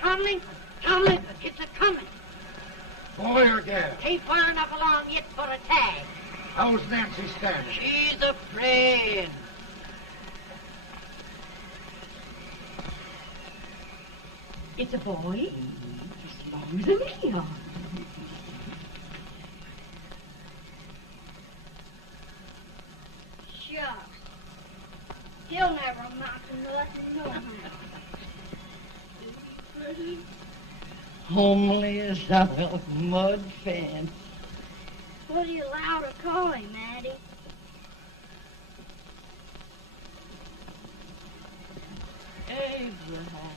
Tommy, Tommy, it's a coming. Boy, lawyer gal? Ain't far enough along yet for a tag. How's Nancy standing? She's a praying. It's a boy? As long as a million. Shucks. He'll never amount to nothing, no how. Homely as a mud fan. What are you allowed to call him, Maddie? Abraham.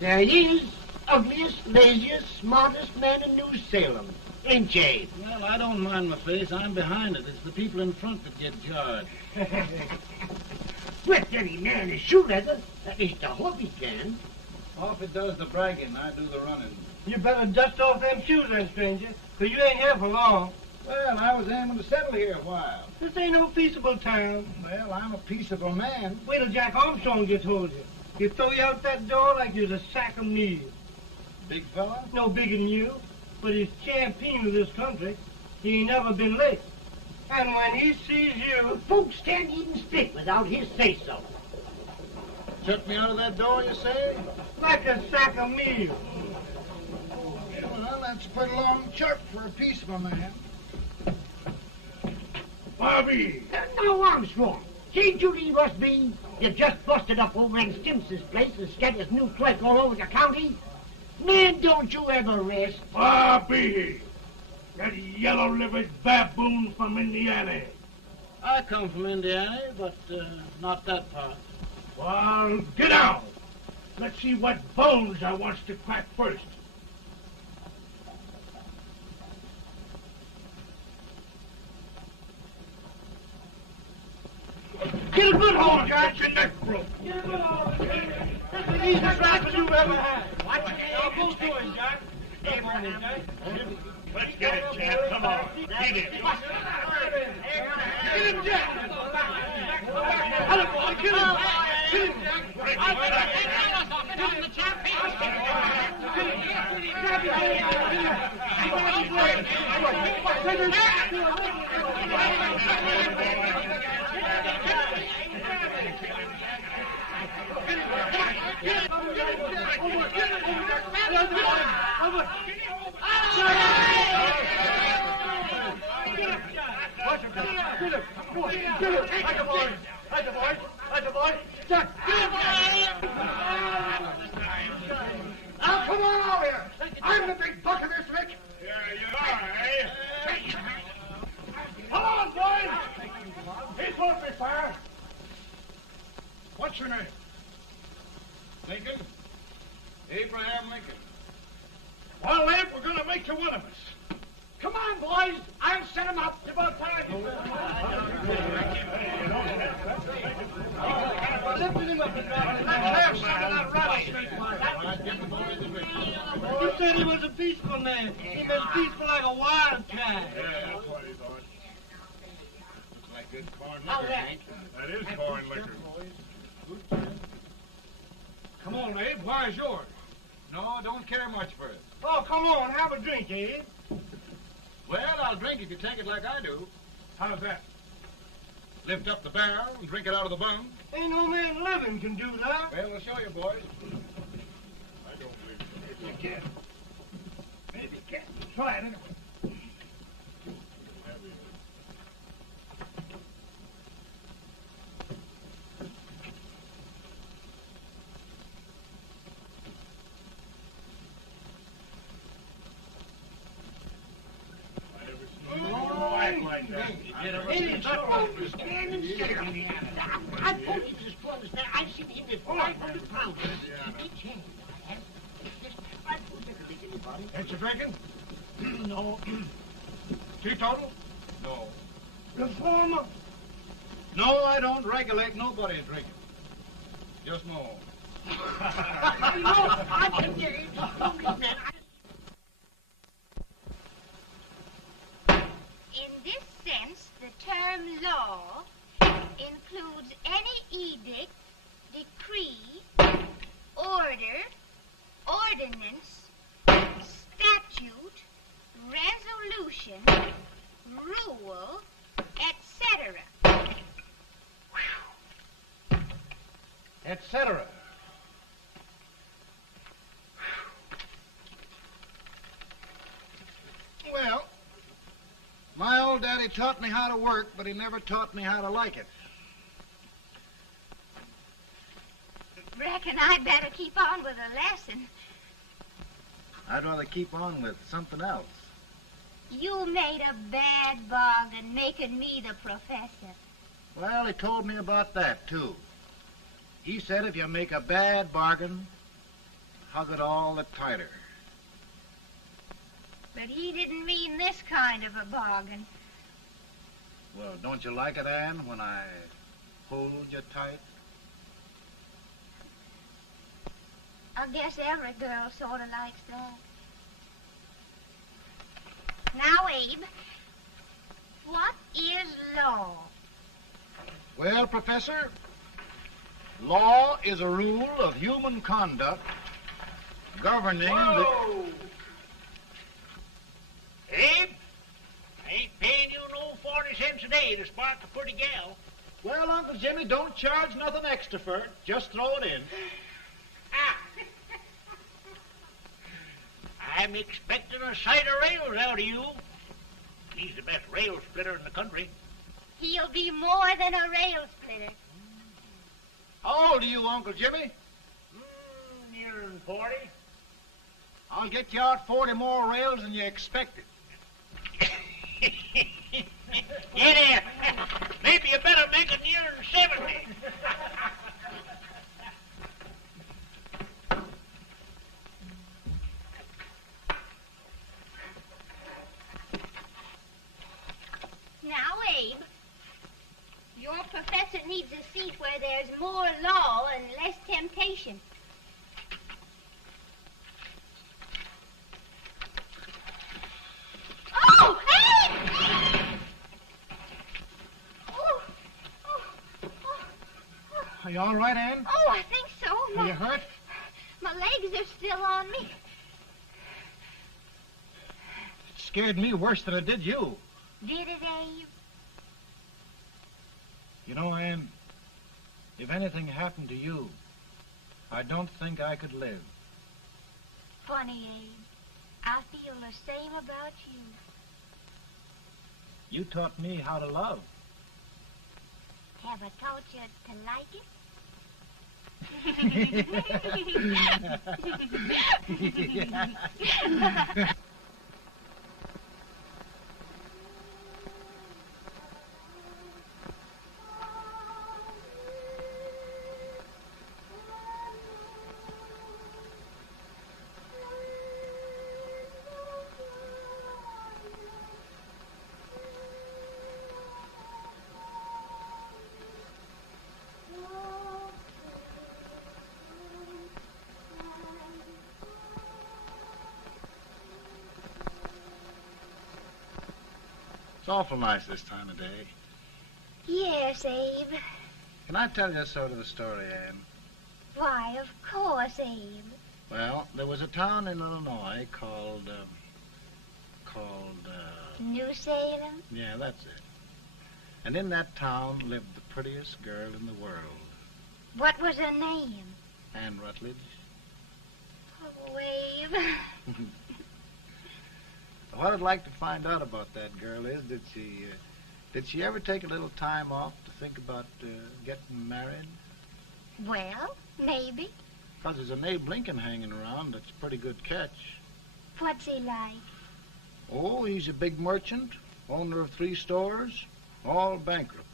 There he is, ugliest, laziest, smartest man in New Salem, ain't ye? Well, I don't mind my face. I'm behind it. It's the people in front that get jarred. Let any man is shoe leather, at least I hope he can. Hoffit does the bragging, I do the running. You better dust off them shoes then, stranger, 'cause you ain't here for long. Well, I was aiming to settle here a while. This ain't no peaceable town. Well, I'm a peaceable man. Wait till Jack Armstrong gets hold of you. He'll throw you out that door like you're a sack of meal. Big fella? No bigger than you, but he's champion of this country. He ain't never been late. And when he sees you... Folks can't even speak without his say-so. Took me out of that door, you say? Like a sack of meal. Well, that's a pretty long chirp for a peaceable man. Bobby! Now, Armstrong, see Judy must be. You just busted up old man Stimpson's place and scattered his new clerk all over the county. Man, don't you ever rest. Bobby! That yellow-livered baboon from Indiana. I come from Indiana, but not that part. Well, get out. Let's see what bones I wants to crack first. Get a good hold, Jack. Got your neck broke. Get a good hold. That's the easiest rifle you've ever had. Watch it. Now, go to him, Jack. Abraham. Let's get it, Jack. Come on. Get it. Get him, Jack. Hello, boy. Kill him. Kill him, Jack. Break it, Jack. Now, come on over here. I'm the big buck of this lick. Yeah, you are, eh? Come on, boys. He's won't be fire. What's your name? Lincoln? Abraham Lincoln. Well, Lamp, we're going to make you one of us. Come on, boys. I'll set him up. It's about time. Lifted him up and down. Let's have some of that rattlesnake wine. You said he was a peaceful man. He was peaceful like a wildcat. Yeah, that's what he thought. Looks like good corn Now, liquor, Hank. That is corn liquor. Come on, Abe. Why's yours? No, don't care much for it. Oh, come on. Have a drink, Abe. Well, I'll drink if you take it like I do. How's that? Lift up the barrel and drink it out of the bung. Ain't no man living can do that. Well, we'll show you, boys. I don't believe so. Maybe you can. Maybe you can. Try it anyway. Like that. I told you this for understand. I've seen him at 500 pounds. Ain't you drinking? No. Teetotal? No. Reformer. No, I don't regulate nobody drinking. Just my own. In this sense, the term law includes any edict, decree, order, ordinance, statute, resolution, rule, etc. Etc. Well, my old daddy taught me how to work, but he never taught me how to like it. Reckon I'd better keep on with the lesson. I'd rather keep on with something else. You made a bad bargain making me the professor. Well, he told me about that, too. He said if you make a bad bargain, hug it all the tighter. But he didn't mean this kind of a bargain. Well, don't you like it, Anne, when I hold you tight? I guess every girl sort of likes that. Now, Abe, what is law? Well, Professor, law is a rule of human conduct governing Whoa! Abe, I ain't paying you no 40 cents a day to spark a pretty gal. Well, Uncle Jimmy, don't charge nothing extra for it. Just throw it in. Ah. I'm expecting a sight of rails out of you. He's the best rail splitter in the country. He'll be more than a rail splitter. How old are you, Uncle Jimmy? Nearing 40. I'll get you out 40 more rails than you expected. Yeah, maybe you better make it nearing 70. Now, Abe, your professor needs a seat where there's more law and less temptation. Oh, Abe! Are you all right, Anne? Oh, I think so. Are you hurt? My legs are still on me. It scared me worse than it did you. Did it, Abe? You know, Anne, if anything happened to you, I don't think I could live. Funny, Abe. I feel the same about you. You taught me how to love. Have I taught you to like it? It's awful nice this time of day. Yes, Abe. Can I tell you sort of the story, Anne? Why, of course, Abe. Well, there was a town in Illinois called, New Salem? yeah, that's it. And in that town lived the prettiest girl in the world, What was her name? Anne Rutledge. Oh, Abe. What I'd like to find out about that girl is, did she ever take a little time off to think about getting married? Well, maybe. Because there's an Abe Lincoln hanging around that's a pretty good catch. What's he like? Oh, he's a big merchant, owner of 3 stores, all bankrupt.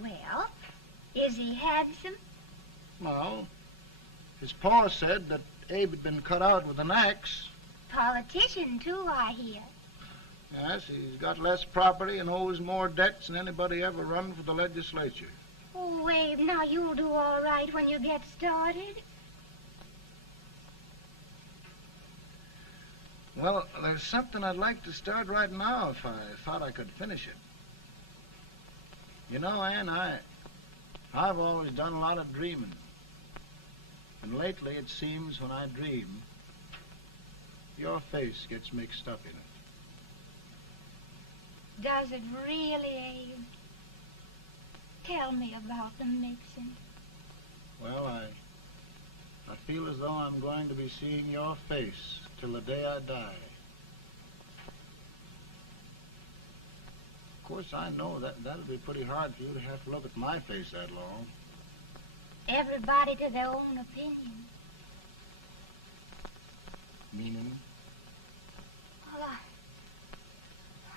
Well, is he handsome? Well, his pa said that Abe had been cut out with an axe. Politician, too, I hear. Yes, he's got less property and owes more debts than anybody ever run for the legislature. Oh, Abe, now you'll do all right when you get started. Well, there's something I'd like to start right now if I thought I could finish it. You know, Ann, I've always done a lot of dreaming. And lately it seems when I dream, your face gets mixed up in it. Does it really, Abe? Tell me about the mixing. Well, I feel as though I'm going to be seeing your face till the day I die. Of course, I know that'll be pretty hard for you to have to look at my face that long. Everybody to their own opinion. Meaning? Well,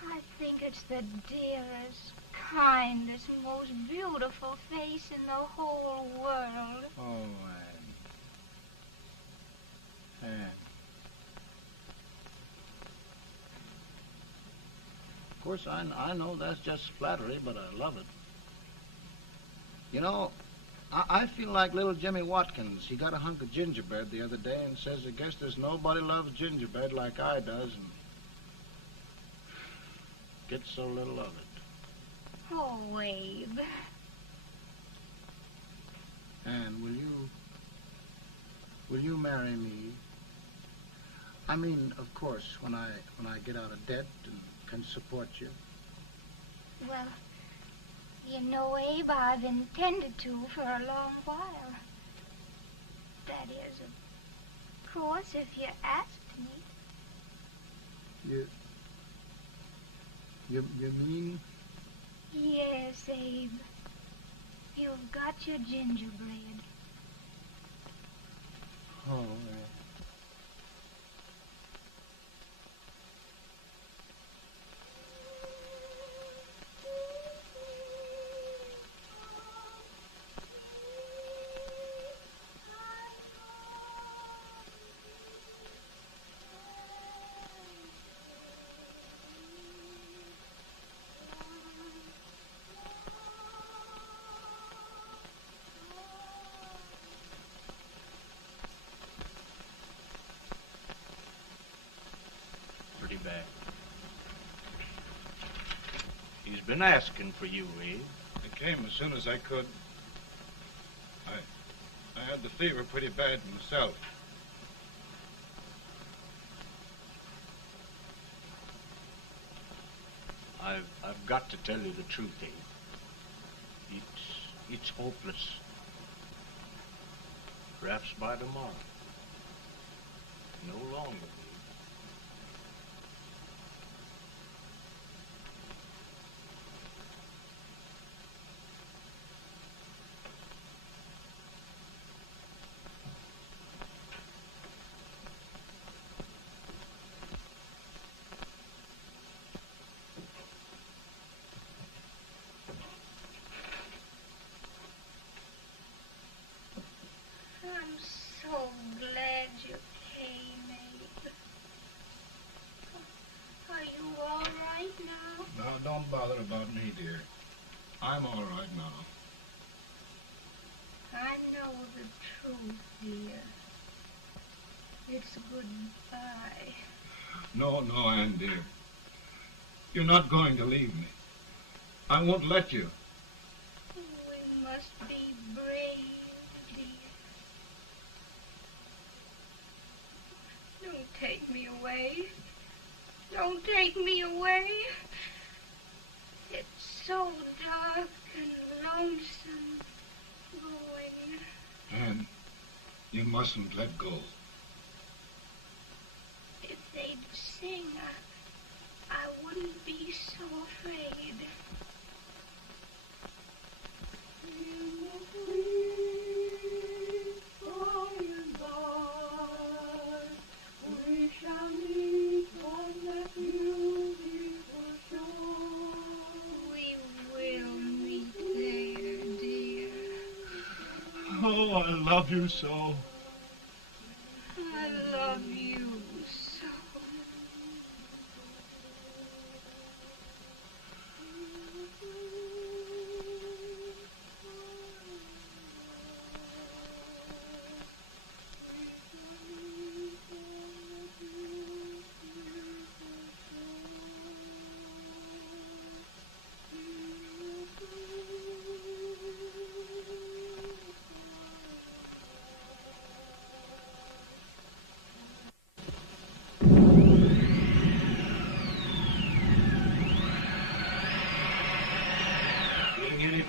I think it's the dearest, kindest, most beautiful face in the whole world. Oh, Ann. Of course, I know that's just flattery, but I love it. You know, I feel like little Jimmy Watkins. He got a hunk of gingerbread the other day and says, I guess there's nobody loves gingerbread like I does, and gets so little of it. Oh, Abe. Ann, will you marry me? I mean, of course, when I get out of debt and can support you. Well, you know, Abe, I've intended to for a long while. That is, of course, if you asked me. You mean? Yes, Abe. You've got your gingerbread. Oh, Bad. He's been asking for you, Abe. I came as soon as I could. I had the fever pretty bad myself. I've got to tell you the truth, Abe. It's hopeless. Perhaps by tomorrow. No longer. I'm so glad you came, Abe. Are you all right now? No, don't bother about me, dear. I'm all right now. I know the truth, dear. It's goodbye. No, Ann, dear. You're not going to leave me. I won't let you. We must be brave, dear. Don't take me away. Don't take me away. It's so dark and lonesome going. Ann, you mustn't let go. If they'd sing, I wouldn't be so afraid. Oh, I love you so. I love you so.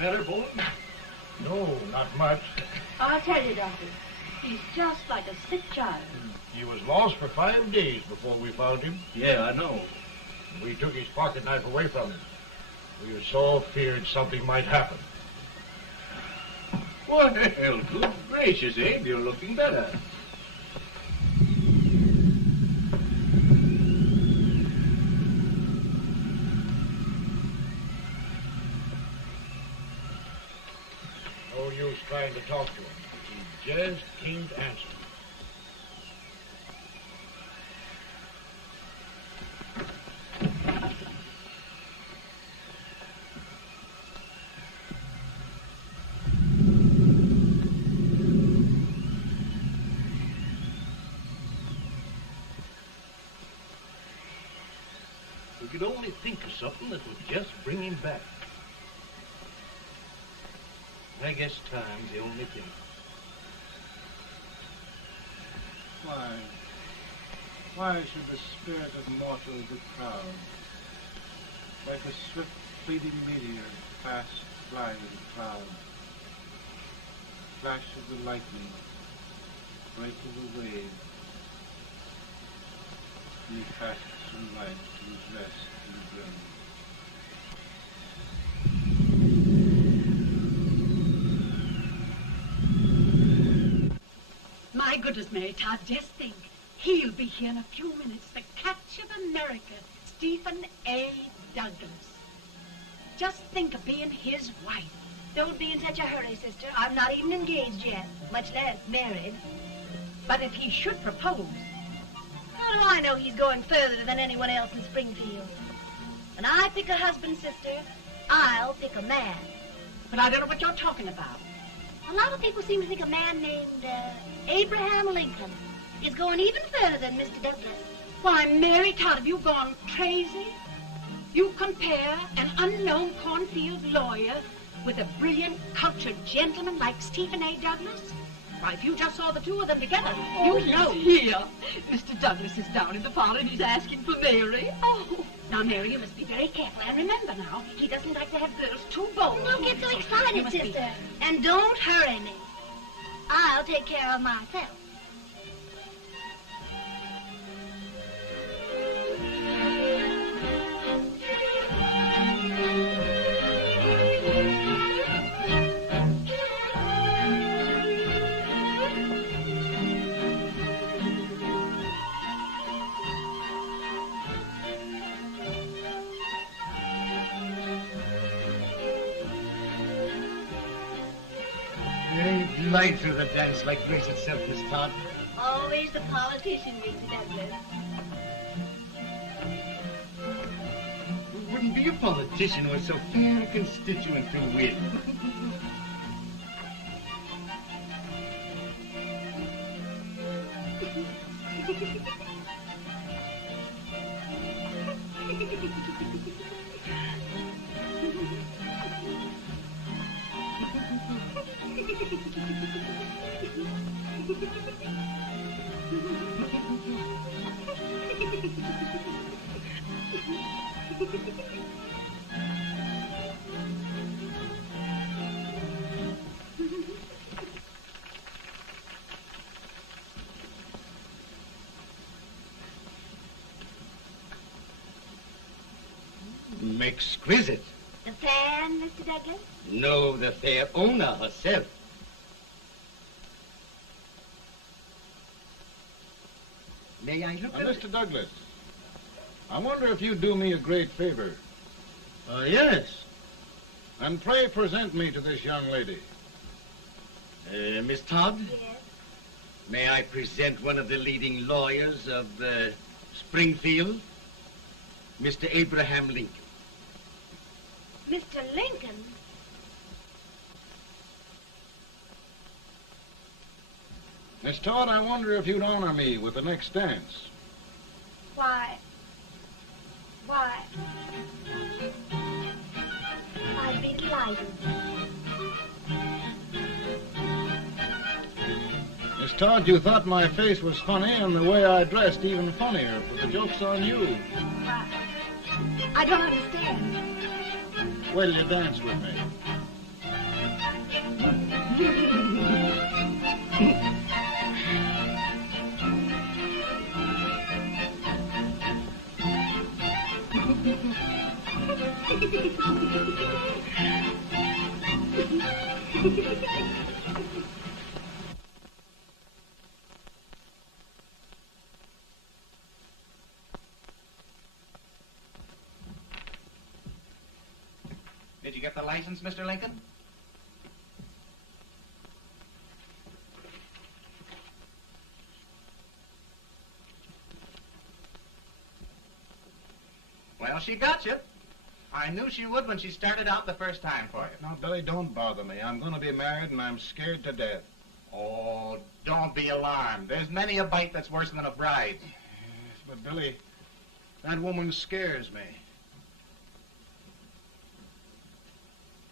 better, Bolton? No, not much. I'll tell you, Doctor. He's just like a sick child. He was lost for 5 days before we found him. Yeah, I know. We took his pocket knife away from him. We were so feared something might happen. Well, good gracious, Abe, you're looking better. No use trying to talk to him. He just can't answer. We could only think of something that would just bring him back. I guess time's the only thing. Why should the spirit of mortal be proud? Like a swift fleeting meteor, fast flying cloud. Flash of the lightning, break of the wave. He fasts from life to his rest in the grave. My goodness, Mary Todd, just think. He'll be here in a few minutes. The Catch of America, Stephen A. Douglas. Just think of being his wife. Don't be in such a hurry, sister. I'm not even engaged yet, much less married. But if he should propose, How do I know he's going further than anyone else in Springfield? When I pick a husband, sister, I'll pick a man. but I don't know what you're talking about. A lot of people seem to think a man named Abraham Lincoln is going even further than Mr. Douglas. Why, Mary Todd, have you gone crazy? You compare an unknown cornfield lawyer with a brilliant, cultured gentleman like Stephen A. Douglas? Why, if you just saw the two of them together, you'd know. Here. Mr. Douglas is down in the parlor and he's asking for Mary. Oh, now, Mary, you must be very careful. And remember now, he doesn't like to have girls too bold. Don't get so You excited, must be- sister. And don't hurry me. I'll take care of myself. They glide through the dance like grace itself, Miss Todd. Always the politician, Mr. Douglas. Who wouldn't be a politician with so fair a constituent to win? Exquisite. The fan, Mr. Douglas? No, the fair owner herself. May I look at Mr. Douglas, I wonder if you'd do me a great favor. Yes. And pray present me to this young lady. Miss Todd? Yes. May I present one of the leading lawyers of Springfield, Mr. Abraham Lincoln. Mr. Lincoln? Miss Todd, I wonder if you'd honor me with the next dance. Why? I'd be delighted. Miss Todd, you thought my face was funny and the way I dressed even funnier, but the joke's on you. I don't understand. Wait till you dance with me. Did you get the license, Mr. Lincoln? Well, she got you. I knew she would when she started out the first time for you. Now, Billy, don't bother me. I'm going to be married, and I'm scared to death. Oh, don't be alarmed. There's many a bite that's worse than a bride. Yes, but, Billy, that woman scares me.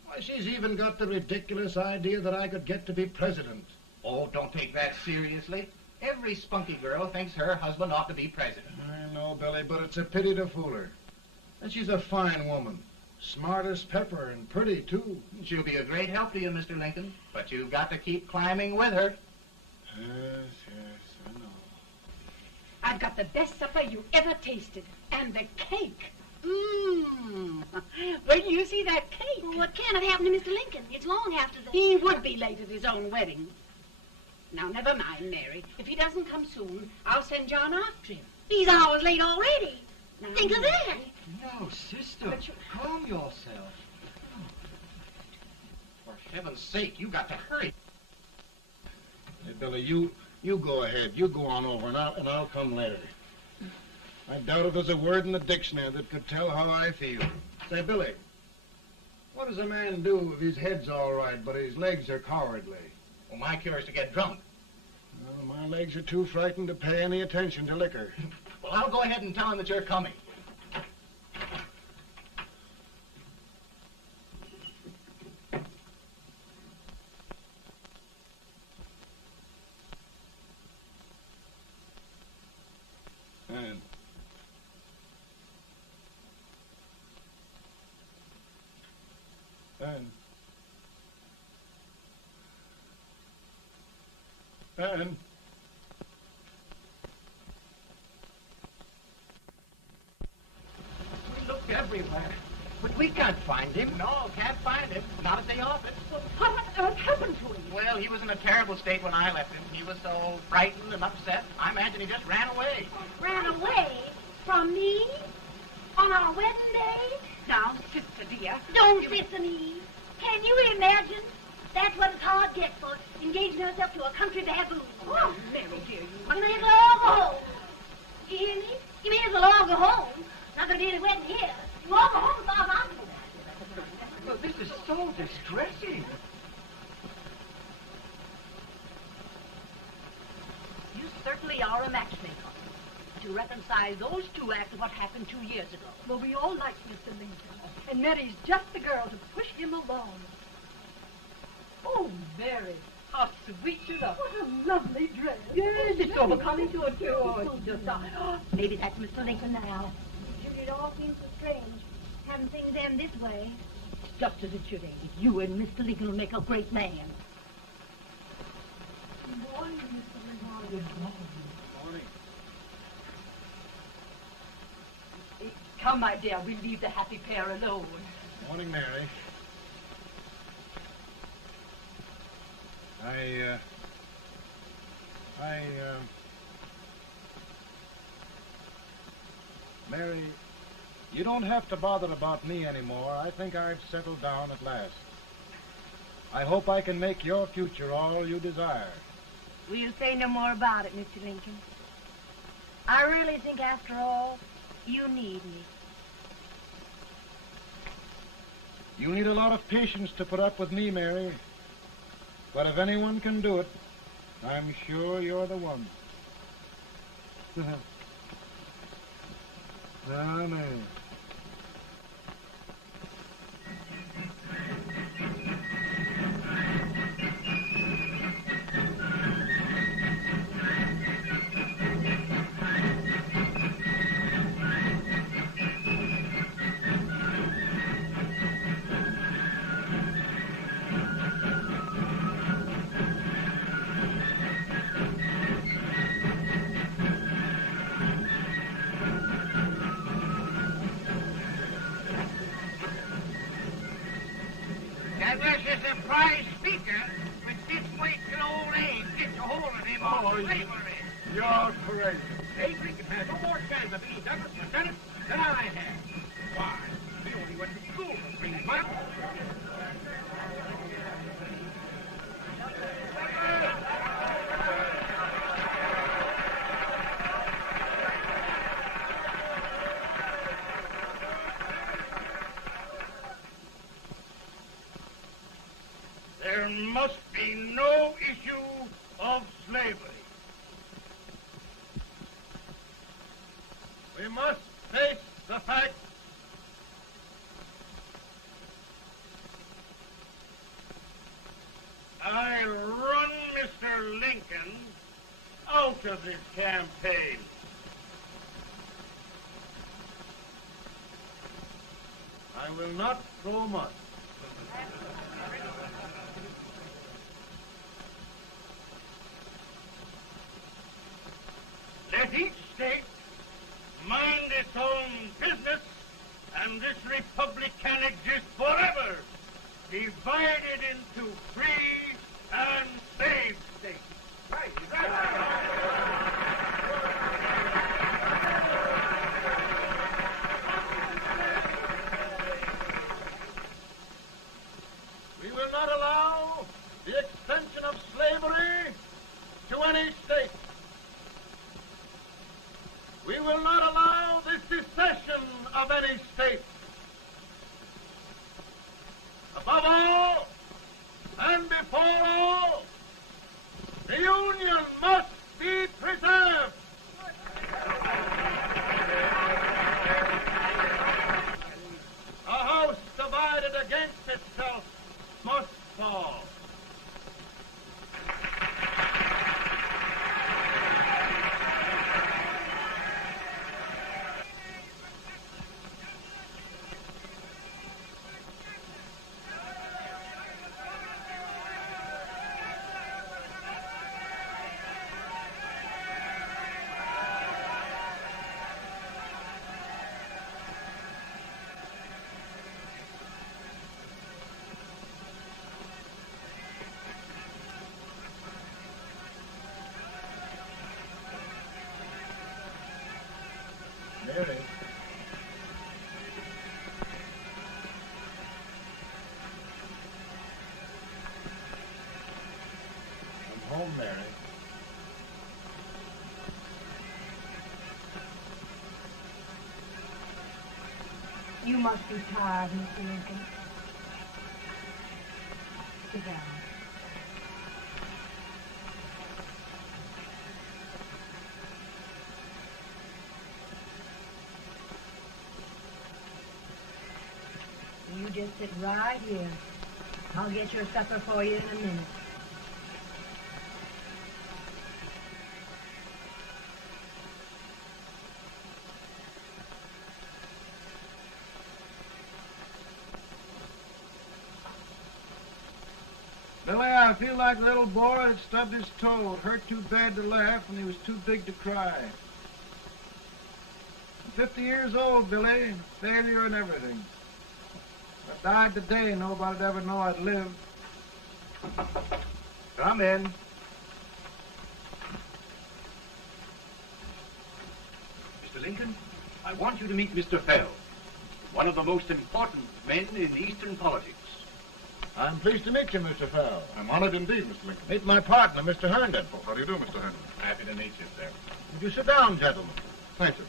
Why, she's even got the ridiculous idea that I could get to be president. Oh, don't take that seriously. Every spunky girl thinks her husband ought to be president. I know, Billy, but it's a pity to fool her. And she's a fine woman. Smart as pepper and pretty, too. She'll be a great help to you, Mr. Lincoln. But you've got to keep climbing with her. Yes, I know. I've got the best supper you ever tasted. And the cake. Mmm. When you see that cake. Well, what can have happened to Mr. Lincoln? It's long after the... He would be late at his own wedding. Now, never mind, Mary. If he doesn't come soon, I'll send John after him. He's hours late already. Now, think of that. No, sister. Calm yourself. For heaven's sake, you got to hurry. Hey, Billy, you go ahead. You go on over, and I'll come later. I doubt if there's a word in the dictionary that could tell how I feel. Say, Billy, what does a man do if his head's all right, but his legs are cowardly? Well, my cure is to get drunk. Well, my legs are too frightened to pay any attention to liquor. Well, I'll go ahead and tell him that you're coming. And We looked everywhere, but we can't find him. No, can't find him. Not at the office. Well, what on earth happened to him? Well, he was in a terrible state when I left him. He was so frightened and upset. I imagine he just ran away. Ran away from me on our wedding day? Now, sister dear. Don't listen, Eve. Can you imagine? That's what it's hard gets for engaging herself to a country baboon. Oh, Mary, dear, You may as well all go home. You hear me? You may as well all go home. Not gonna be any wedding here. You all go home as far as I'm concerned. Well, this is so distressing. You certainly are a matchmaker. To reconcile those two after what happened 2 years ago. Well, we all like Mr. Lincoln. And Mary's just the girl to push him along. Oh, Mary, how sweet you look. What a lovely dress. Yes, it's so becoming to it, too. Oh, it's just, maybe that's Mr. Lincoln now. Judy, it all seems so strange. Having things end this way. It's just as it should end. You and Mr. Lincoln will make a great man. Good morning, Mr. Lincoln. Good morning. Come, my dear, we'll leave the happy pair alone. Morning, Mary. Mary, you don't have to bother about me anymore. I think I've settled down at last. I hope I can make your future all you desire. We'll say no more about it, Mr. Lincoln. I really think, after all, you need me. You need a lot of patience to put up with me, Mary. But if anyone can do it, I'm sure you're the one. Amen. That was a surprise speech boys. You're crazy. Abe Lincoln had no more chance of being Douglas for Senate than I had. Why, he only went to school for 3 months. There must be no issue of slavery. We must face the fact I run Mr. Lincoln out of this campaign. I will not throw mud. Let each state mind its own business, and this republic can exist forever, divided into free and slave states. Right, We will not allow the extension of slavery to any state. We will not allow the secession of any state. Above all, and before all, the Union must be preserved. A house divided against itself must fall. Mary. I'm home, Mary. You must be tired, Mr. Lincoln. Sit down. You just sit right here. I'll get your supper for you in a minute. Billy, I feel like a little boy that stubbed his toe. It hurt too bad to laugh, and he was too big to cry. I'm 50 years old, Billy. Failure and everything. If I died today, nobody'd ever know I'd lived. Come in. Mr. Lincoln, I want you to meet Mr. Fell, one of the most important men in Eastern politics. I'm pleased to meet you, Mr. Fell. I'm honored indeed, Mr. Lincoln. Meet my partner, Mr. Herndon. Oh, how do you do, Mr. Herndon? Happy to meet you, sir. Would you sit down, gentlemen? Thank you.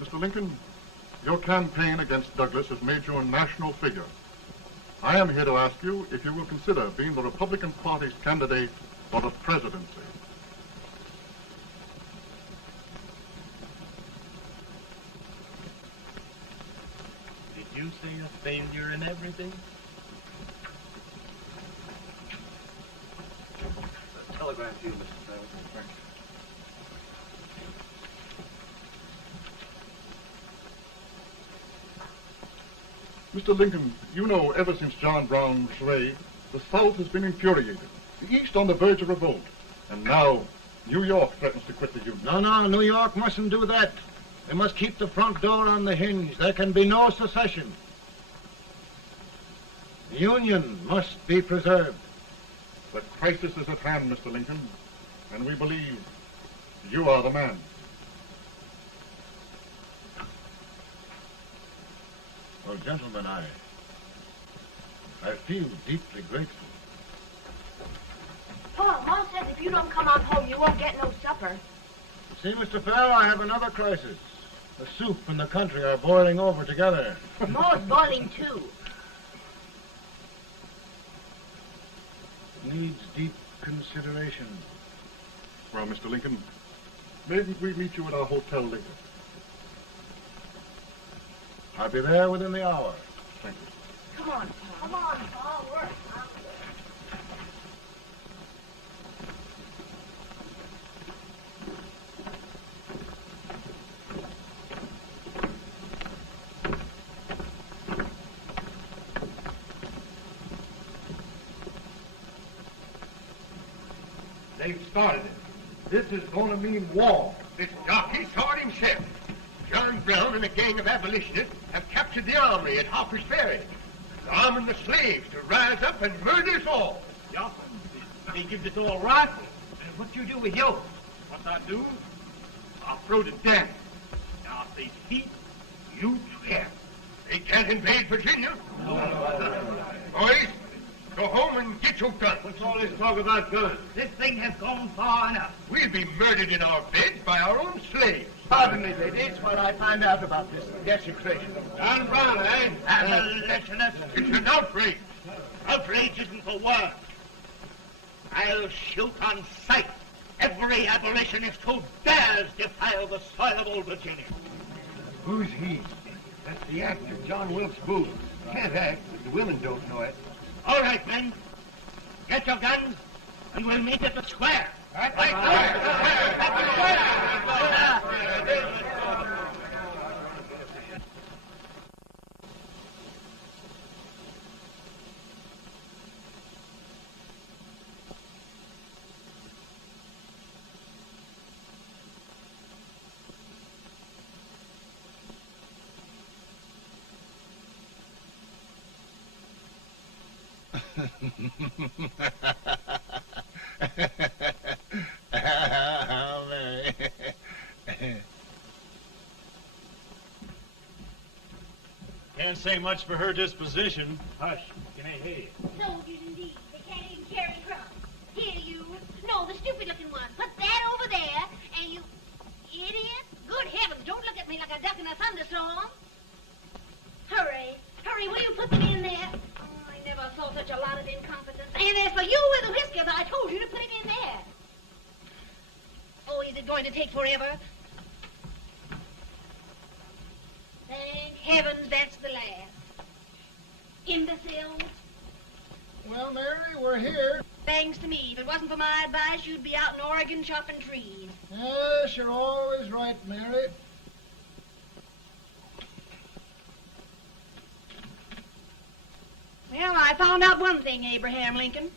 Mr. Lincoln, your campaign against Douglas has made you a national figure. I am here to ask you if you will consider being the Republican Party's candidate for the presidency. Did you say a failure in everything? A telegram to you, Mr. Fell. Thank you. Mr. Lincoln, you know ever since John Brown's raid, the South has been infuriated, the East on the verge of revolt, and now New York threatens to quit the Union. No, New York mustn't do that. They must keep the front door on the hinge. There can be no secession. The Union must be preserved. The crisis is at hand, Mr. Lincoln. and we believe you are the man. Well, gentlemen, I feel deeply grateful. Paul, Ma says if you don't come on home, you won't get no supper. See, Mr. Fell, I have another crisis. The soup and the country are boiling over together. Ma's boiling too. Needs deep consideration. Well, Mr. Lincoln, maybe we meet you at our hotel later. I'll be there within the hour. Thank you. Come on, Paul. Come on, Paul. Work. They've started it. This is going to mean war. This jockey saw it himself. John Brown and a gang of abolitionists have captured the armory at Harper's Ferry. They're arming the slaves to rise up and murder us all. Yeah, they give us all rifles. And what you do with yours? What I do? I'll throw to death. Now, if they speak, you swear. They can't invade Virginia. Boys, go home and get your guns. What's all this talk about guns? This thing has gone far enough. We'll be murdered in our beds by our own slaves. Pardon me, ladies, while I find out about this desecration. John Brown, eh? Abolitionist. It's an outrage. Outrage isn't the word. I'll shoot on sight every abolitionist who dares defile the soil of old Virginia. Who's he? That's the actor, John Wilkes Booth. Can't act, but the women don't know it. All right, men. Get your guns, and we'll meet at the square. At the Can't say much for her disposition. Hush, can I hear you? Soldiers indeed. They can't even carry crumbs. Here, you. No, the stupid-looking one. Put that over there, and you... Idiot. Good heavens, don't look at me like a duck in a thunderstorm. Hurry. Hurry, will you put them in there? Oh, I never saw such a lot of incompetence. And as for you with the whiskers, I told you to put him in there. Oh, is it going to take forever? Thank heavens that's the last. Imbeciles. Well, Mary, we're here. Thanks to me. If it wasn't for my advice, you'd be out in Oregon chopping trees. Yes, you're always right, Mary. Well, I found out one thing, Abraham Lincoln.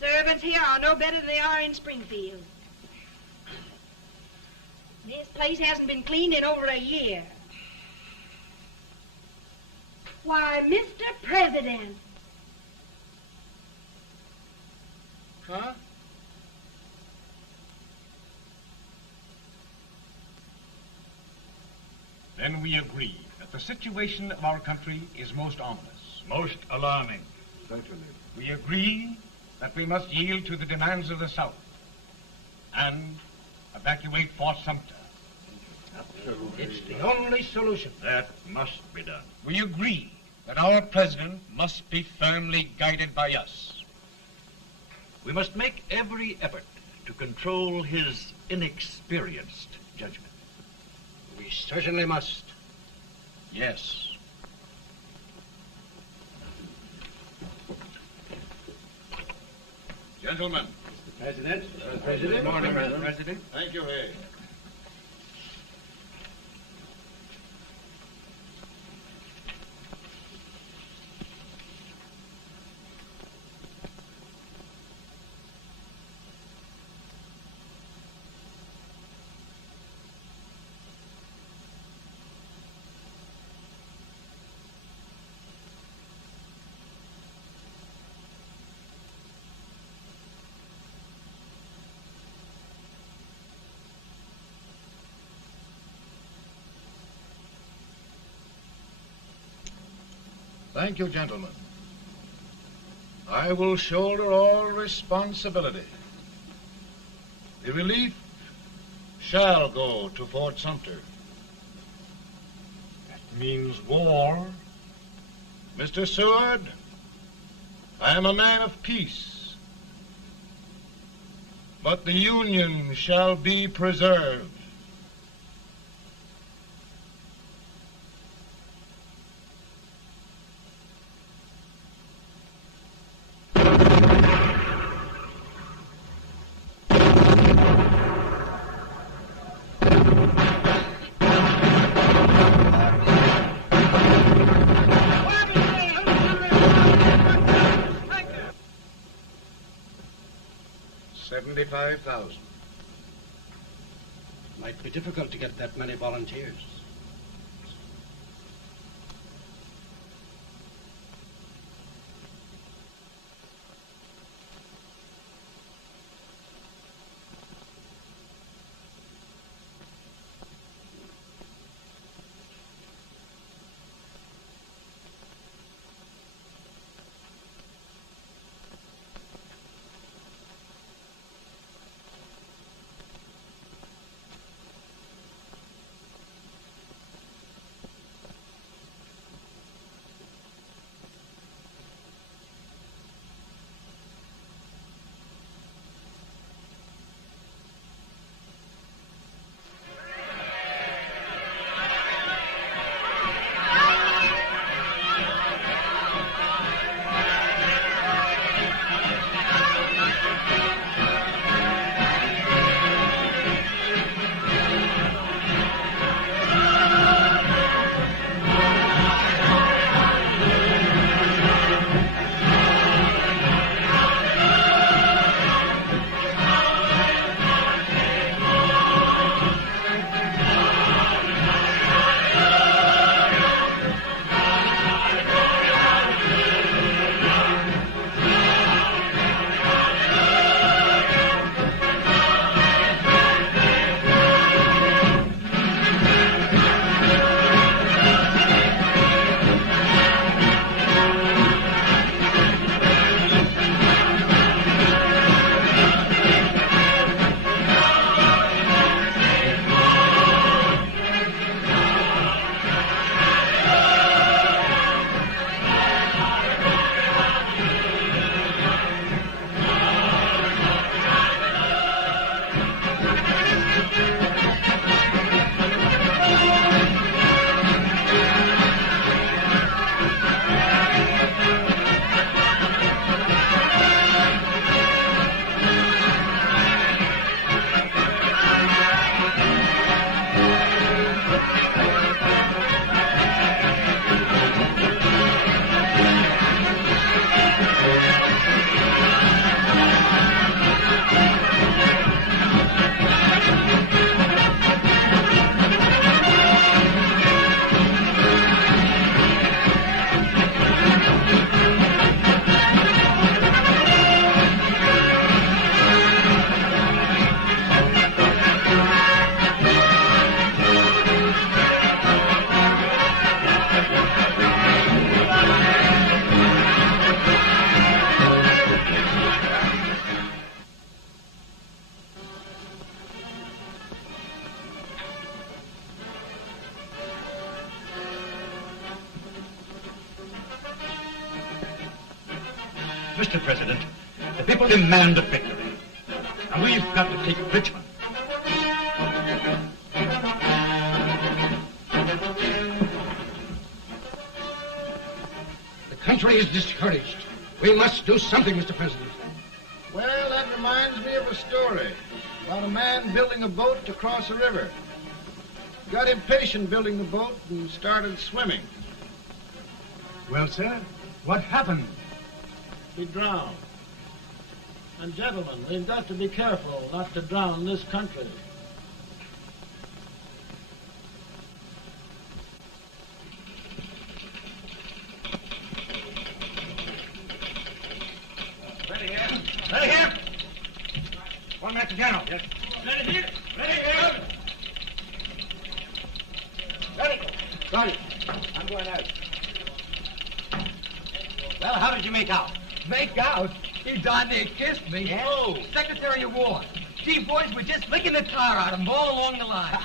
Servants here are no better than they are in Springfield. This place hasn't been cleaned in over a year. Why, Mr. President. Huh? Then we agree that the situation of our country is most ominous. Most alarming. Certainly. We agree that we must yield to the demands of the South and evacuate Fort Sumter. It's the only solution. That must be done. We agree that our president must be firmly guided by us. We must make every effort to control his inexperienced judgment. We certainly must. Yes. Gentlemen. President. President. Good morning, Mr. President. Thank you, Hay. Thank you, gentlemen. I will shoulder all responsibility. The relief shall go to Fort Sumter. That means war. Mr. Seward, I am a man of peace, but the Union shall be preserved. $75,000. Might be difficult to get that many volunteers. Mr. President, the people demand a victory. And we've got to take Richmond. The country is discouraged. We must do something, Mr. President. Well, that reminds me of a story about a man building a boat to cross a river. Got impatient building the boat and started swimming. Well, sir, what happened? He drowned. And gentlemen, we've got to be careful not to drown this country. Ready here. Ready here. One Master General. Yes. Ready here. Ready here. Ready. Got it. I'm going out. Well, how did you make out? Make out? He darn near kissed me. Yeah? Oh, Secretary of War. Gee, boys, we're just licking the tar out of him all along the line.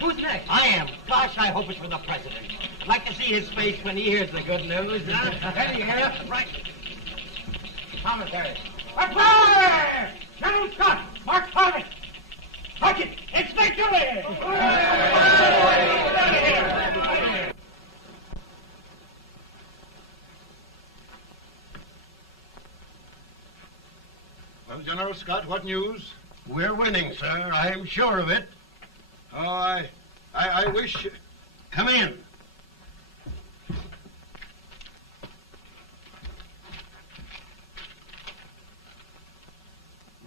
Who's next? I am. Gosh, I hope it's for the president. I'd like to see his face when he hears the good news, huh? Eddie here. Right. Commissary. Fire! General Scott! Mark Farley! Touch it! It's victory! Well, General Scott, what news? We're winning, sir. I am sure of it. Oh, I wish... Come in.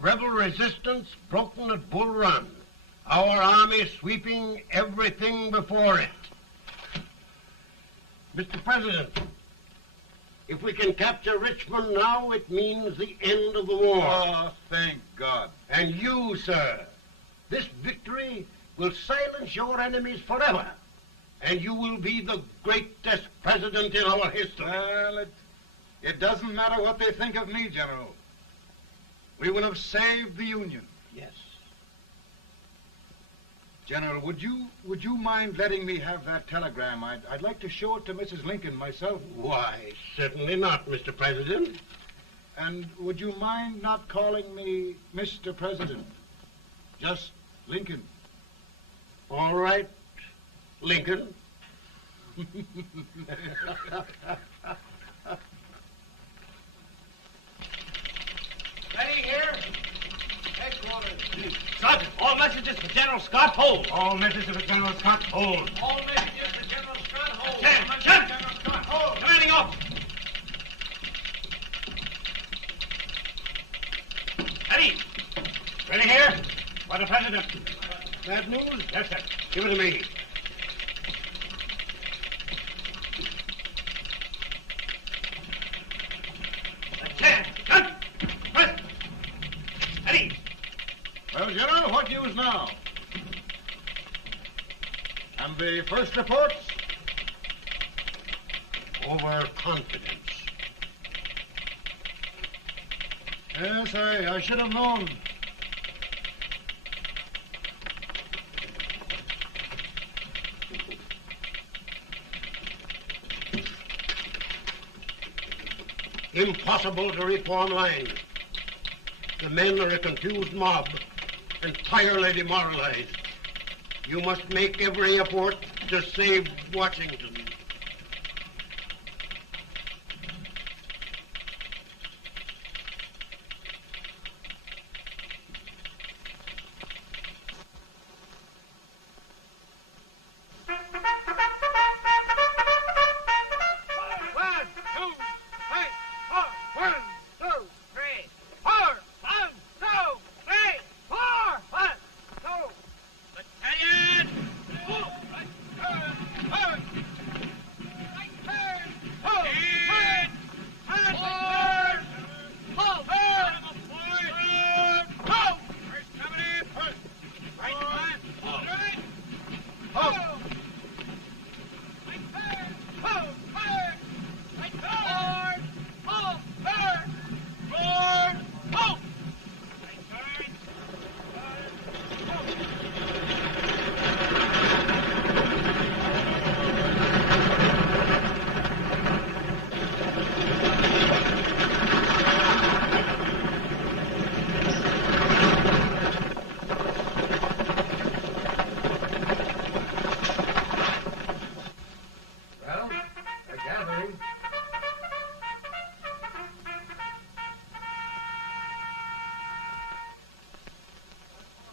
Rebel resistance broken at Bull Run. Our army sweeping everything before it. Mr. President, if we can capture Richmond now, it means the end of the war. Oh, thank God. And you, sir, this victory will silence your enemies forever. And you will be the greatest president in our history. Well, it doesn't matter what they think of me, General. We will have saved the Union. Yes. General, would you mind letting me have that telegram? I'd like to show it to Mrs. Lincoln myself. Why, certainly not, Mr. President. And would you mind not calling me Mr. President? Just Lincoln. All right, Lincoln. Ready here? Headquarters. Sergeant, all messages for General Scott, hold. All messages for General Scott, hold. All messages for General Scott, hold. Chen! General Scott, hold. Commanding officer. Eddie! Ready here? For the President. Bad news? Yes, sir. Give it to me. Chen! Cut! Press! Eddie! Well, General, what news now? And the first reports? Overconfidence. Yes, I should have known. Impossible to reform lines. The men are a confused mob, entirely demoralized. You must make every effort to save Washington.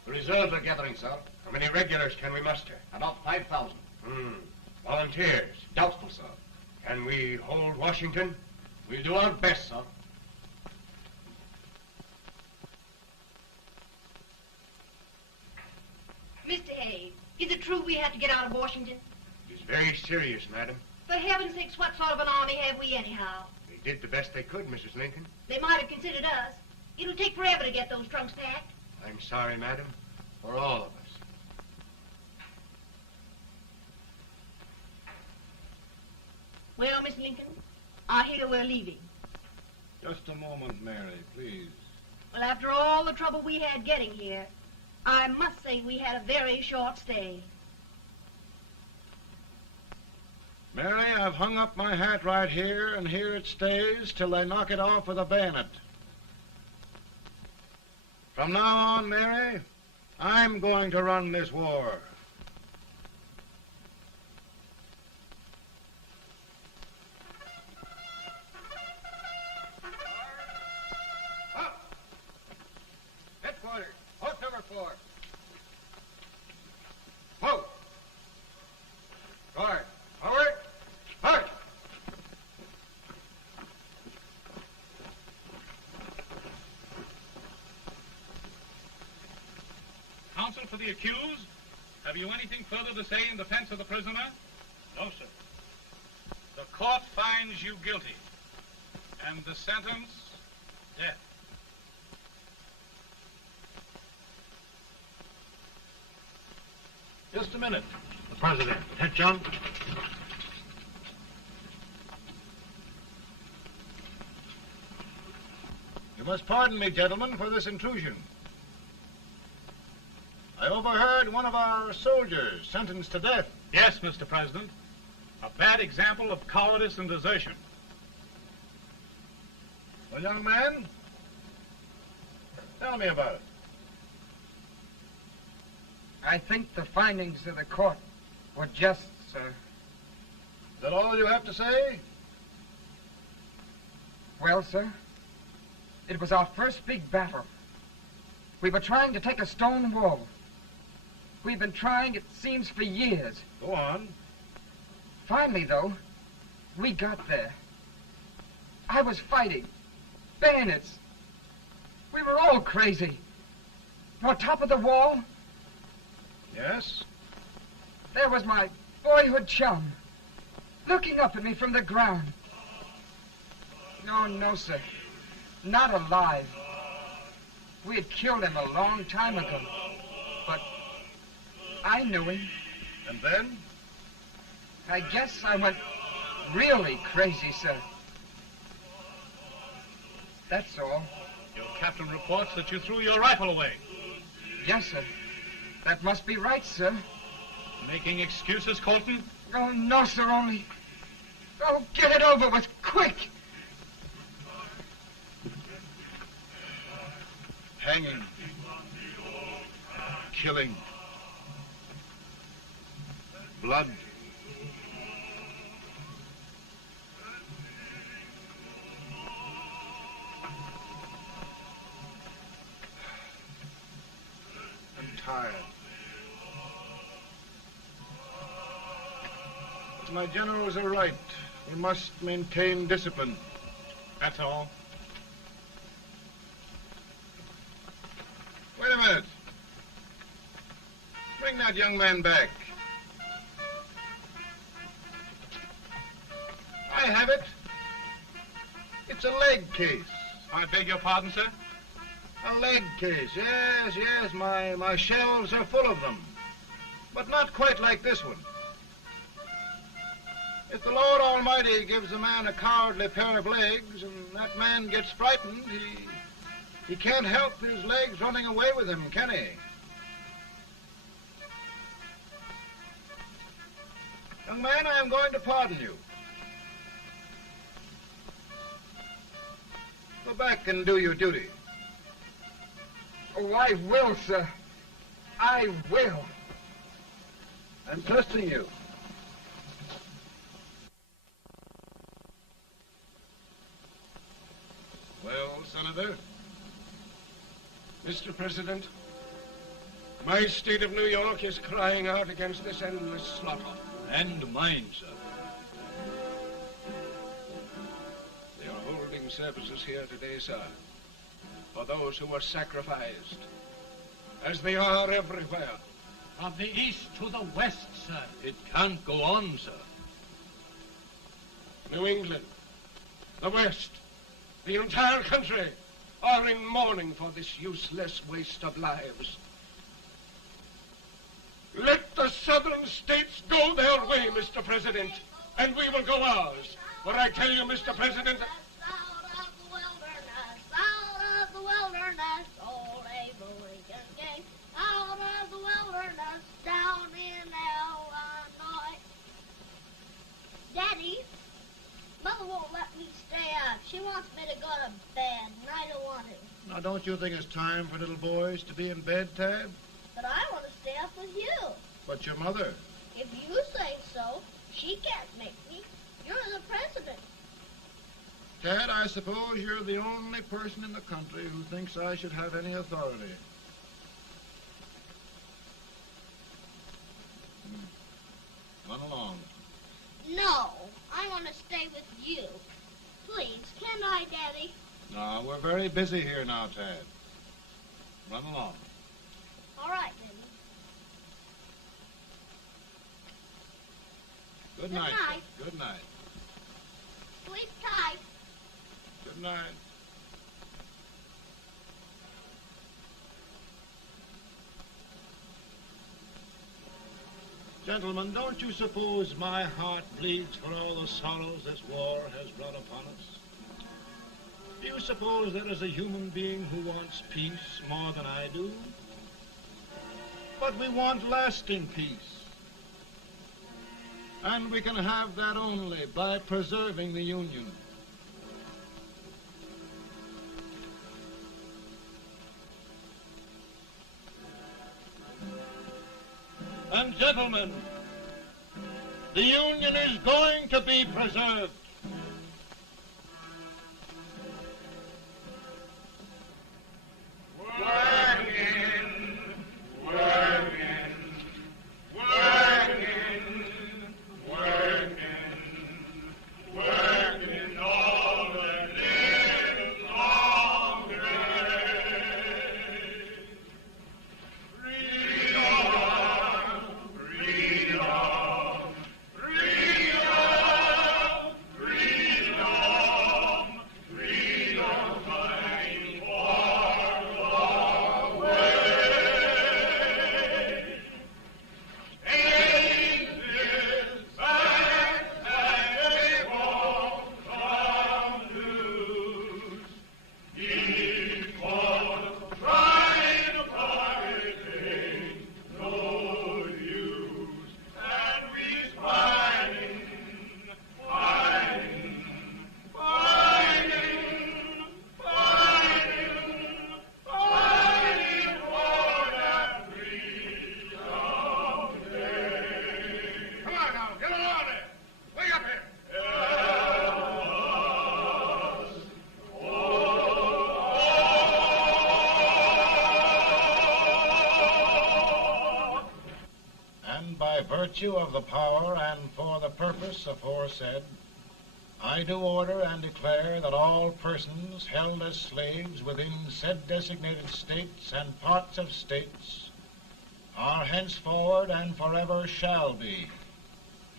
Reserves are gathering, sir. How many regulars can we muster? About 5,000. Volunteers? Doubtful, sir. Can we hold Washington? We'll do our best, sir. Mr. Hayes, is it true we have to get out of Washington? It's very serious, madam. For heaven's sakes, what sort of an army have we anyhow? They did the best they could, Mrs. Lincoln. They might have considered us. It'll take forever to get those trunks packed. I'm sorry, madam, for all of us. Well, Miss Lincoln, I hear we're leaving. Just a moment, Mary, please. Well, after all the trouble we had getting here, I must say we had a very short stay. Mary, I've hung up my hat right here, and here it stays till they knock it off with a bayonet. From now on, Mary, I'm going to run this war. Headquarters, post number 4. Move. Guard, forward, march. Counsel for the accused, have you anything further to say in defense of the prisoner? No, sir. The court finds you guilty, and the sentence, death. Just a minute. The President. Attention. You must pardon me, gentlemen, for this intrusion. I overheard one of our soldiers sentenced to death. Yes, Mr. President. A bad example of cowardice and desertion. Well, young man, tell me about it. I think the findings of the court were just, sir. Is that all you have to say? Well, sir, it was our first big battle. We were trying to take a stone wall. We've been trying, it seems, for years. Go on. Finally, though, we got there. I was fighting. Bayonets. We were all crazy. On top of the wall, Yes? there was my boyhood chum, looking up at me from the ground. No, sir. Not alive. We had killed him a long time ago. But I knew him. And then? I guess I went really crazy, sir. That's all. Your captain reports that you threw your rifle away. Yes, sir. That must be right, sir. Making excuses, Colton? Oh, no, sir, only... Oh, get it over with, quick! Hanging. Killing. Blood. I'm tired. But my generals are right. We must maintain discipline. That's all. Wait a minute. Bring that young man back. I have it. It's a leg case. I beg your pardon, sir? A leg case, yes. My shelves are full of them. But not quite like this one. If the Lord Almighty gives a man a cowardly pair of legs and that man gets frightened, he can't help his legs running away with him, can he? Young man, I am going to pardon you. Go back and do your duty. Oh, I will, sir. I will. I'm trusting you. Well, Senator? Mr. President, my state of New York is crying out against this endless slaughter. And mine, sir. They are holding services here today, sir, for those who were sacrificed, as they are everywhere. From the east to the west, sir. It can't go on, sir. New England, the West, the entire country are in mourning for this useless waste of lives. Let the southern states go their way, Mr. President, and we will go ours. What I tell you, Mr. President? Out of the wilderness, old Abraham Lincoln came. Out of the wilderness, down in Illinois. Daddy, Mother won't let me stay up. She wants me to go to bed, and I don't want to. Now, don't you think it's time for little boys to be in bed, Tad? But I want to stay up with you. But your mother? If you say so, she can't make me. You're the president. Tad, I suppose you're the only person in the country who thinks I should have any authority. Run along. No, I want to stay with you. Please, can I, Daddy? No, we're very busy here now, Tad. Run along. All right, Daddy. Good night. Good night. Good night. Sleep tight. Good night. Gentlemen, don't you suppose my heart bleeds for all the sorrows this war has brought upon us? Do you suppose there is a human being who wants peace more than I do? But we want lasting peace. And we can have that only by preserving the Union. And gentlemen, the Union is going to be preserved. Virtue of the power and for the purpose aforesaid, I do order and declare that all persons held as slaves within said designated states and parts of states are henceforward and forever shall be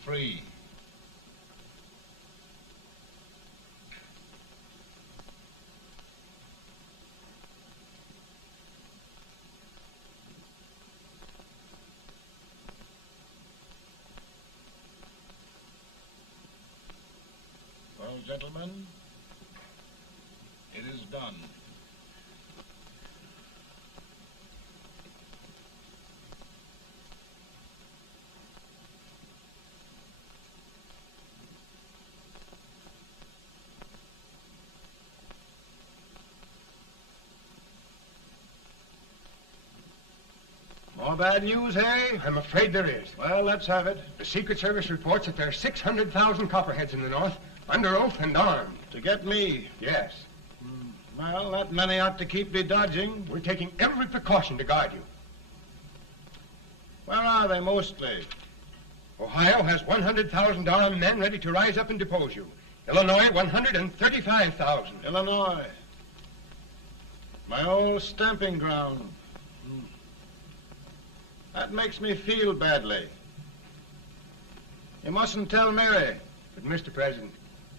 free. Well, gentlemen, it is done. More bad news, hey? I'm afraid there is. Well, let's have it. The Secret Service reports that there are 600,000 copperheads in the North, under oath and armed. To get me? Yes. Well, that many ought to keep me dodging. We're taking every precaution to guard you. Where are they mostly? Ohio has 100,000 armed men ready to rise up and depose you. Illinois, 135,000. Illinois. My old stamping ground. That makes me feel badly. You mustn't tell Mary. But, Mr. President,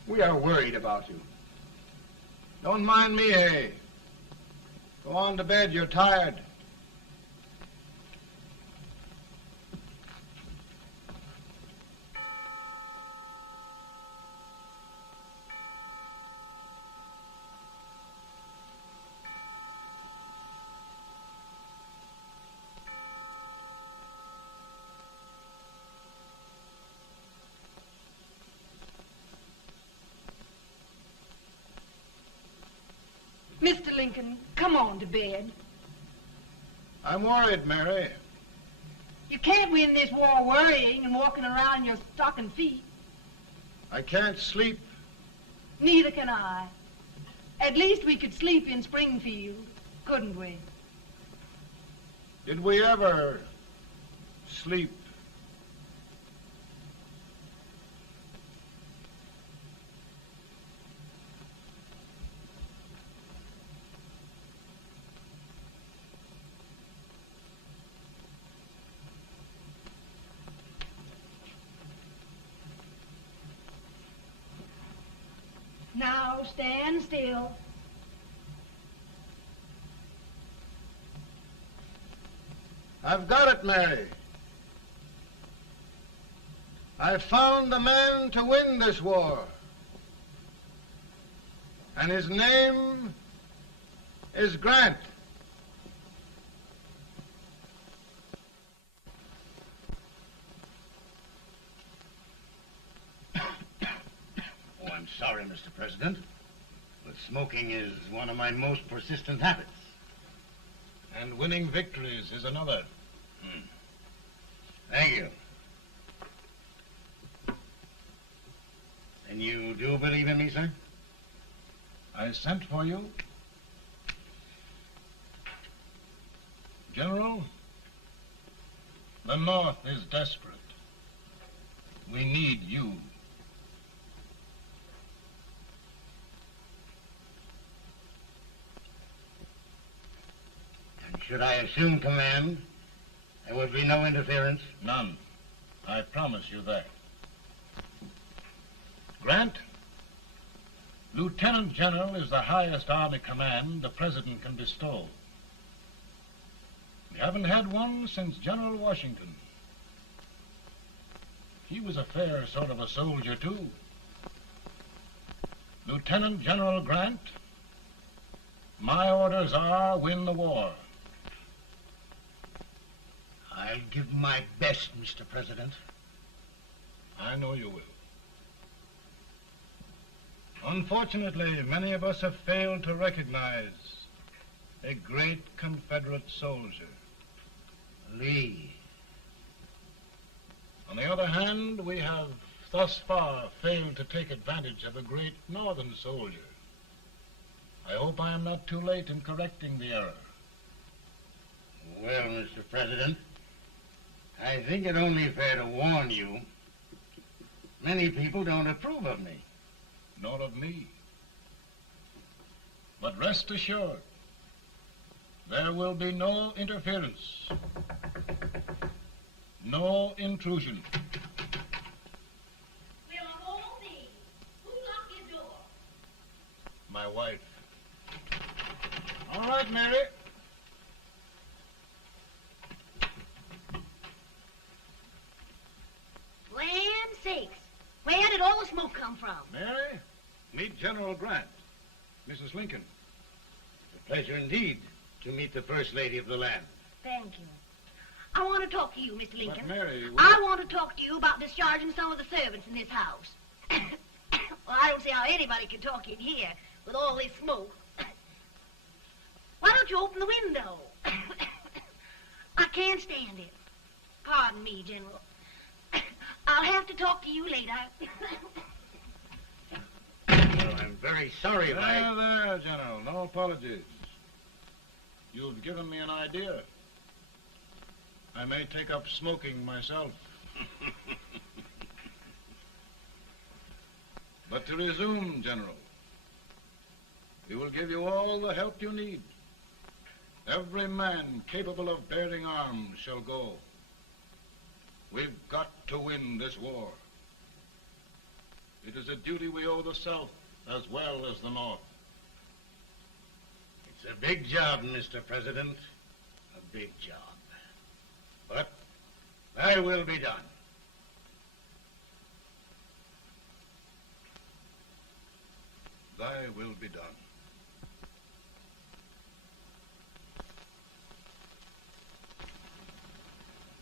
we are worried about you. Don't mind me, hey? Go on to bed. You're tired. Mr. Lincoln, come on to bed. I'm worried, Mary. You can't win this war worrying and walking around in your stocking feet. I can't sleep. Neither can I. At least we could sleep in Springfield, couldn't we? Did we ever sleep? Now stand still. I've got it, Mary. I found the man to win this war. And his name is Grant. Oh, I'm sorry, Mr. President, but smoking is one of my most persistent habits. And winning victories is another. Thank you. And you do believe in me, sir? I sent for you. General, the North is desperate. We need you. And should I assume command, there would be no interference? None. I promise you that. Grant, Lieutenant General is the highest Army command the President can bestow. We haven't had one since General Washington. He was a fair sort of a soldier, too. Lieutenant General Grant, my orders are win the war. I'll give my best, Mr. President. I know you will. Unfortunately, many of us have failed to recognize a great Confederate soldier, Lee. On the other hand, we have thus far failed to take advantage of a great Northern soldier. I hope I am not too late in correcting the error. Well, Mr. President, I think it only fair to warn you. Many people don't approve of me. Nor of me. But rest assured, there will be no interference, no intrusion. Well, of all things, who locked your door? My wife. All right, Mary. Land sakes. Where did all the smoke come from? Mary, meet General Grant, Mrs. Lincoln. A pleasure indeed to meet the First Lady of the land. Thank you. I want to talk to you, Mr. Lincoln. But Mary, I want to talk to you about discharging some of the servants in this house. Well, I don't see how anybody can talk in here with all this smoke. Why don't you open the window? I can't stand it. Pardon me, General. I'll have to talk to you later. Well, I'm very sorry if There, General. No apologies. You've given me an idea. I may take up smoking myself. But to resume, General, we will give you all the help you need. Every man capable of bearing arms shall go. We've got to win this war. It is a duty we owe the South as well as the North. It's a big job, Mr. President. A big job. But thy will be done. Thy will be done.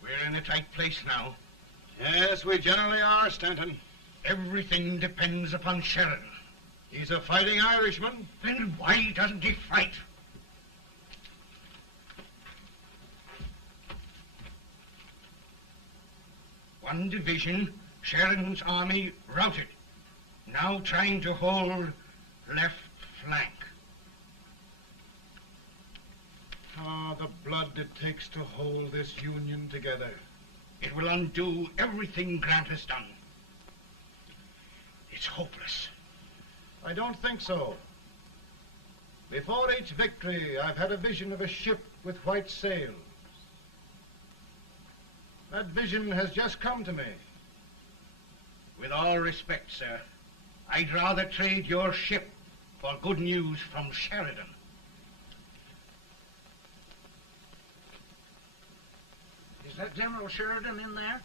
We're in a tight place now. Yes, we generally are, Stanton. Everything depends upon Sheridan. He's a fighting Irishman. Then why doesn't he fight? One division, Sheridan's army, routed. Now trying to hold left flank. Ah, the blood it takes to hold this Union together. It will undo everything Grant has done. It's hopeless. I don't think so. Before each victory, I've had a vision of a ship with white sails. That vision has just come to me. With all respect, sir, I'd rather trade your ship for good news from Sheridan. Is that General Sheridan in there?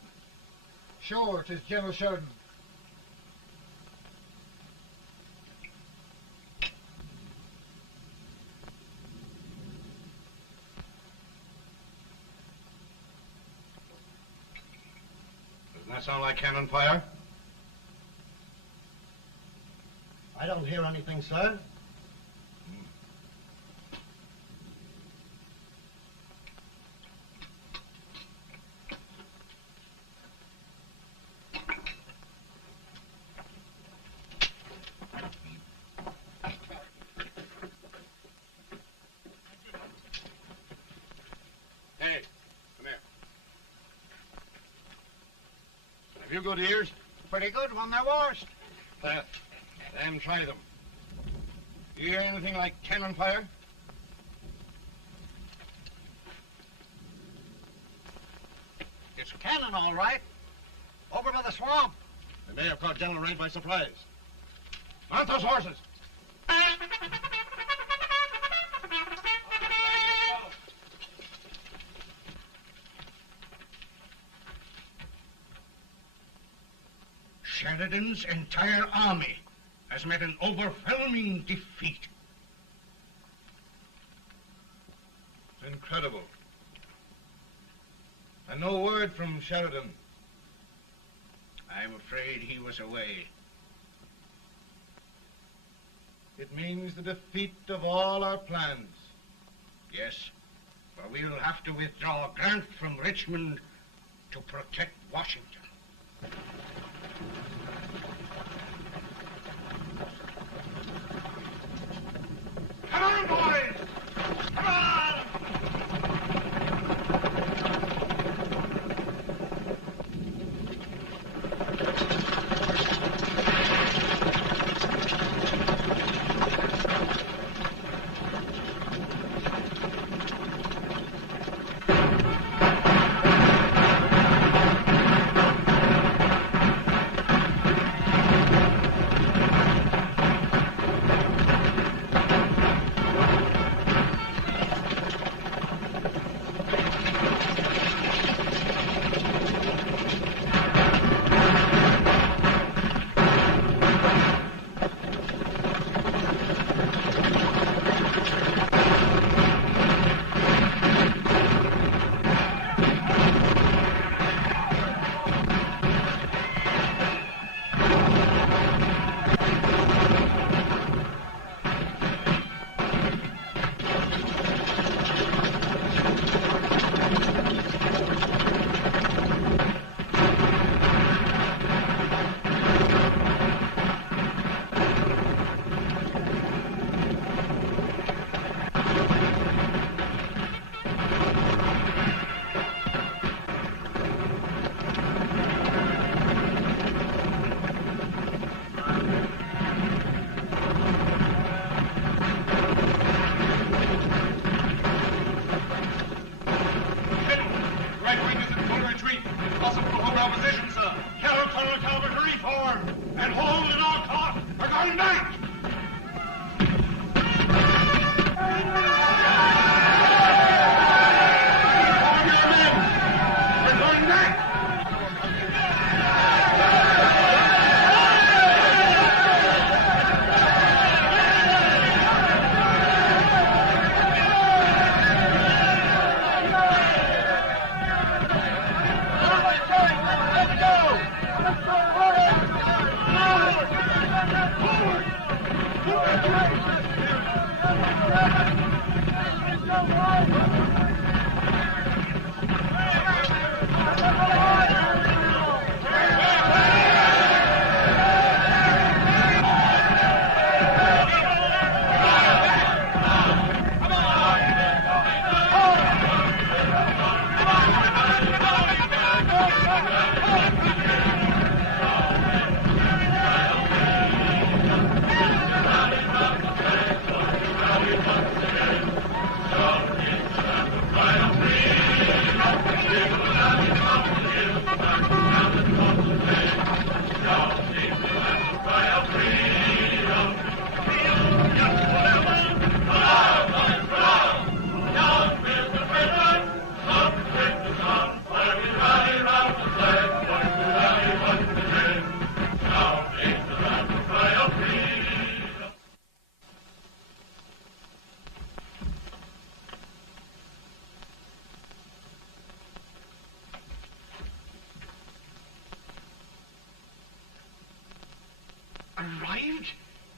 Sure, it is General Sheridan. Doesn't that sound like cannon fire? I don't hear anything, sir. Hey, come here. Have you good ears? Pretty good when they're washed. Then try them. You hear anything like cannon fire? It's cannon, all right. Over by the swamp. They may have caught General Range by surprise. Mount those horses! Sheridan's entire army has met an overwhelming defeat. It's incredible. And no word from Sheridan. I'm afraid he was away. It means the defeat of all our plans. Yes, for we'll have to withdraw Grant from Richmond to protect Washington. Come on, boys! Come on!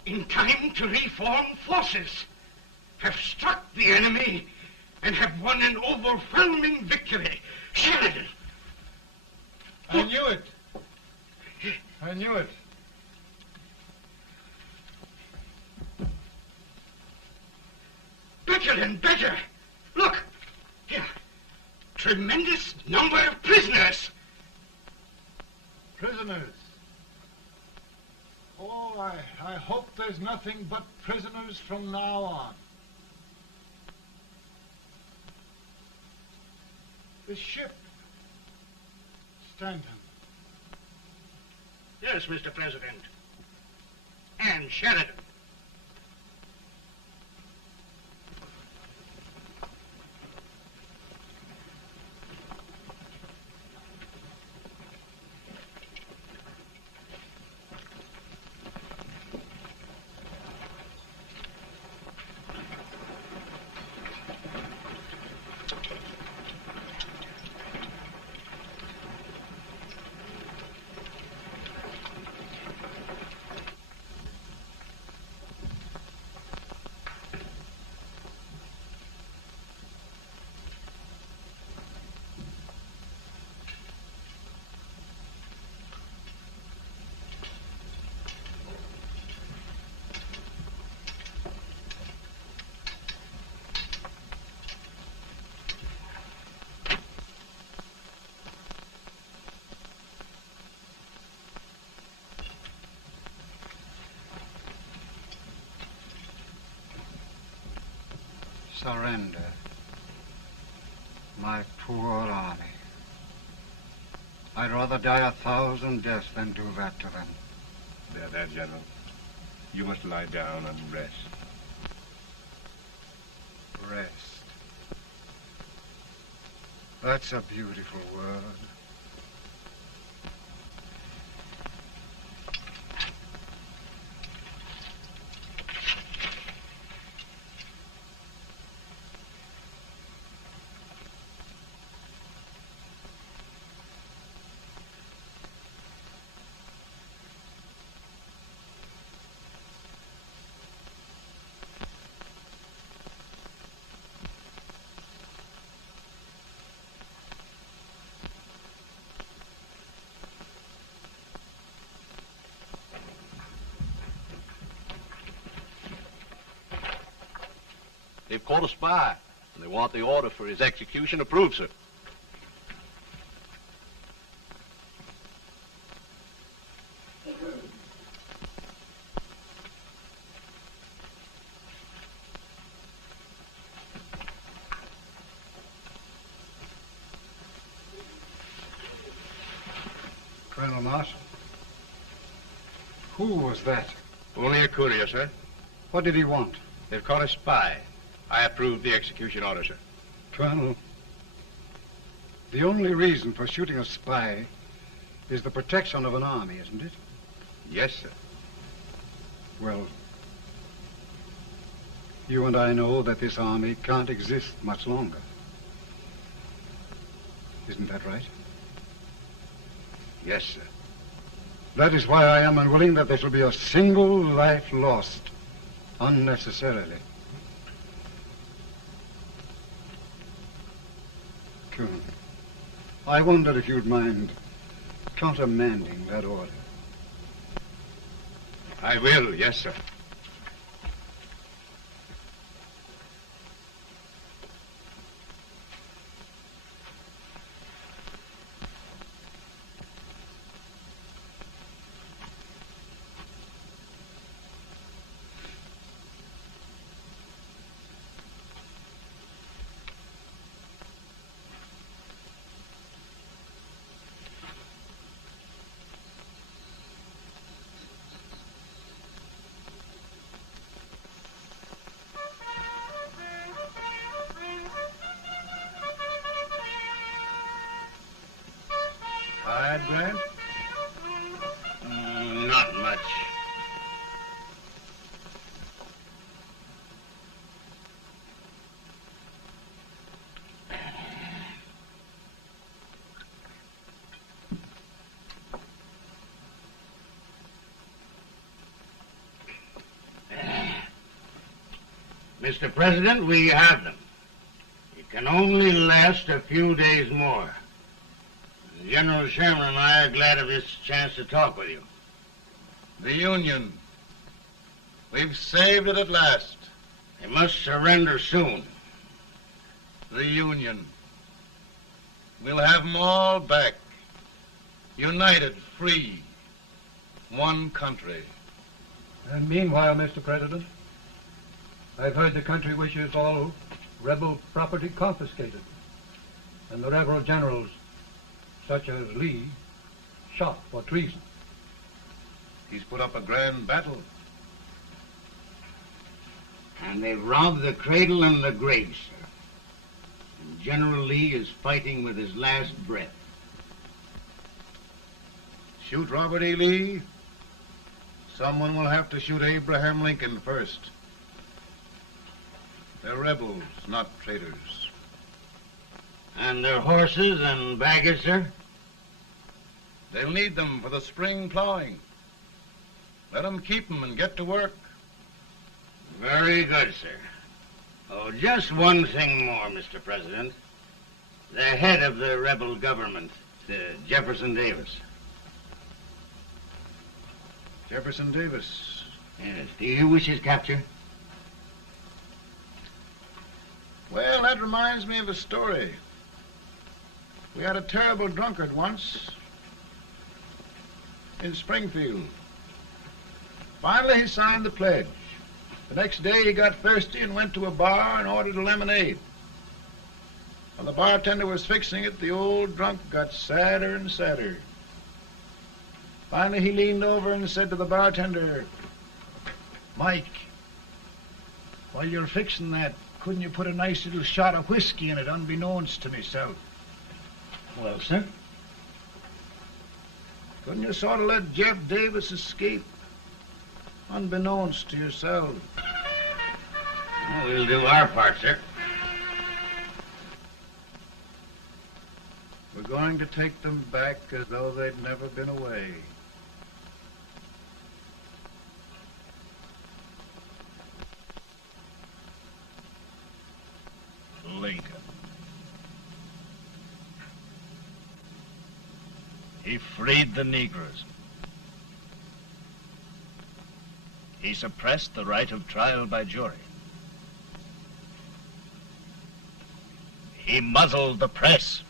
in time to reform forces, have struck the enemy, and have won an overwhelming victory. Sheridan! I knew it. I knew it. Better and better. Look, here. Tremendous number of prisoners. Prisoners. Oh, I hope there's nothing but prisoners from now on. The ship. Stanton. Yes, Mr. President. And Sheridan. Surrender. My poor army. I'd rather die 1,000 deaths than do that to them. There, General. You must lie down and rest. Rest. That's a beautiful word. They've caught a spy, and they want the order for his execution approved, sir. Colonel Marshall. Who was that? Only a courier, sir. What did he want? They've caught a spy. I approve the execution order, sir. Colonel, the only reason for shooting a spy is the protection of an army, isn't it? Yes, sir. Well, you and I know that this army can't exist much longer. Isn't that right? Yes, sir. That is why I am unwilling that there shall be a single life lost unnecessarily. Colonel, I wondered if you'd mind countermanding that order. I will, yes, sir. Tired, Grant? Not much. Mr. President, we have them. It can only last a few days more. General Sherman and I are glad of this chance to talk with you. The Union. We've saved it at last. They must surrender soon. The Union. We'll have them all back. United, free. One country. And meanwhile, Mr. President, I've heard the country wishes all rebel property confiscated, and the rebel generals, such as Lee, shot for treason. He's put up a grand battle. And they've robbed the cradle and the grave, sir. And General Lee is fighting with his last breath. Shoot Robert E. Lee? Someone will have to shoot Abraham Lincoln first. They're rebels, not traitors. And their horses and baggage, sir? They'll need them for the spring plowing. Let them keep them and get to work. Very good, sir. Oh, just one thing more, Mr. President. The head of the rebel government, Jefferson Davis. Jefferson Davis? Yes. Do you wish his capture? Well, that reminds me of a story. We had a terrible drunkard once in Springfield. Finally, he signed the pledge. The next day, he got thirsty and went to a bar and ordered a lemonade. While the bartender was fixing it, the old drunk got sadder and sadder. Finally, he leaned over and said to the bartender, "Mike, while you're fixing that, couldn't you put a nice little shot of whiskey in it, unbeknownst to myself?" Well, sir? Couldn't you sort of let Jeff Davis escape, unbeknownst to yourself? Well, we'll do our part, sir. We're going to take them back as though they'd never been away. Lincoln. He freed the Negroes. He suppressed the right of trial by jury. He muzzled the press.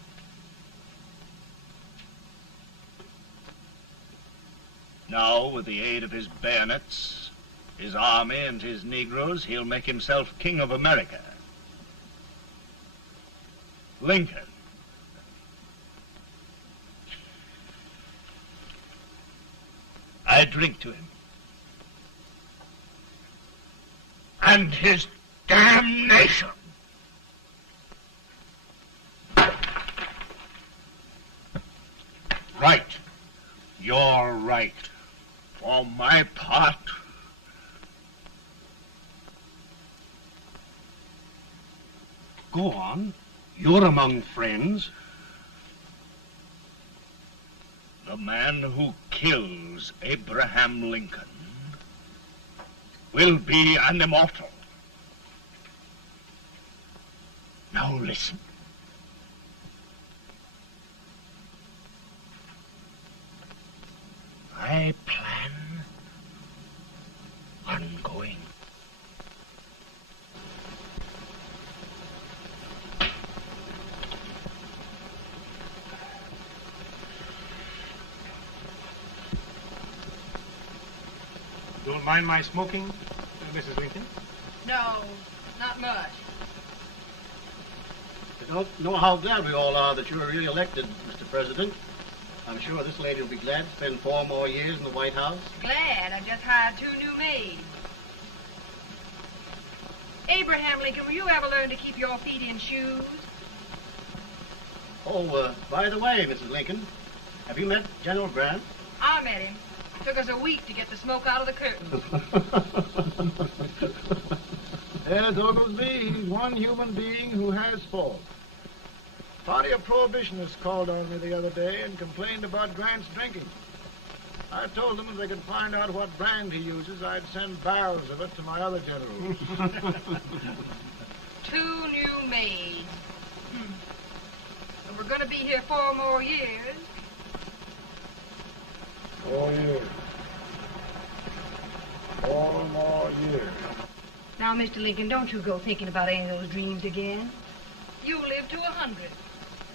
Now, with the aid of his bayonets, his army, and his Negroes, he'll make himself king of America. Lincoln. I drink to him. And his damnation. Right. You're right. For my part, go on. You're among friends. The man who kills Abraham Lincoln will be an immortal. Now listen. I plan on going. Don't mind my smoking, Mrs. Lincoln? No, not much. I don't know how glad we all are that you were really elected, Mr. President. I'm sure this lady will be glad to spend 4 more years in the White House. Glad. I just hired 2 new maids. Abraham Lincoln, will you ever learn to keep your feet in shoes? Oh, by the way, Mrs. Lincoln, have you met General Grant? I met him. It took us a week to get the smoke out of the curtains. Yes, Oglesby, he's one human being who has faults. A party of prohibitionists called on me the other day and complained about Grant's drinking. I told them if they could find out what brand he uses, I'd send barrels of it to my other generals. 2 new maids. And we're going to be here 4 more years. 4 years. 4 more years. Now, Mr. Lincoln, don't you go thinking about any of those dreams again. You live to 100.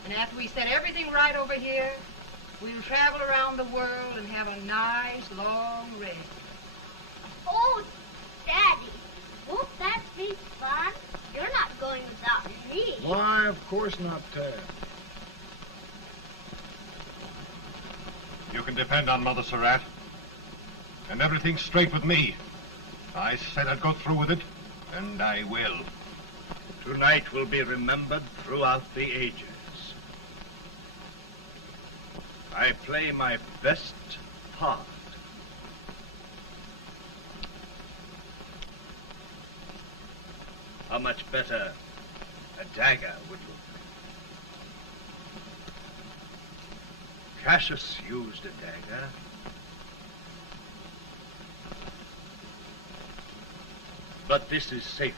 And after we set everything right over here, we'll travel around the world and have a nice, long rest. Oh, Daddy, won't that be fun? You're not going without me. Why, of course not, Tad. You can depend on Mother Surratt. And everything's straight with me. I said I'd go through with it, and I will. Tonight will be remembered throughout the ages. I play my best part. How much better a dagger would look. Cassius used a dagger. But this is safer.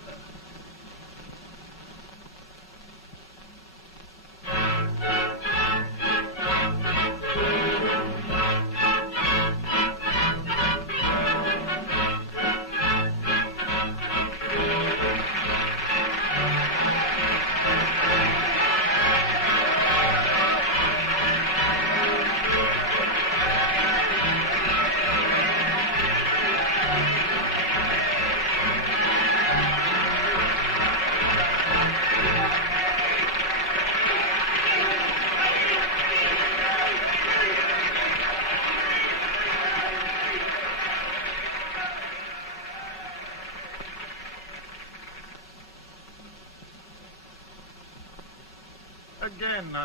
Again,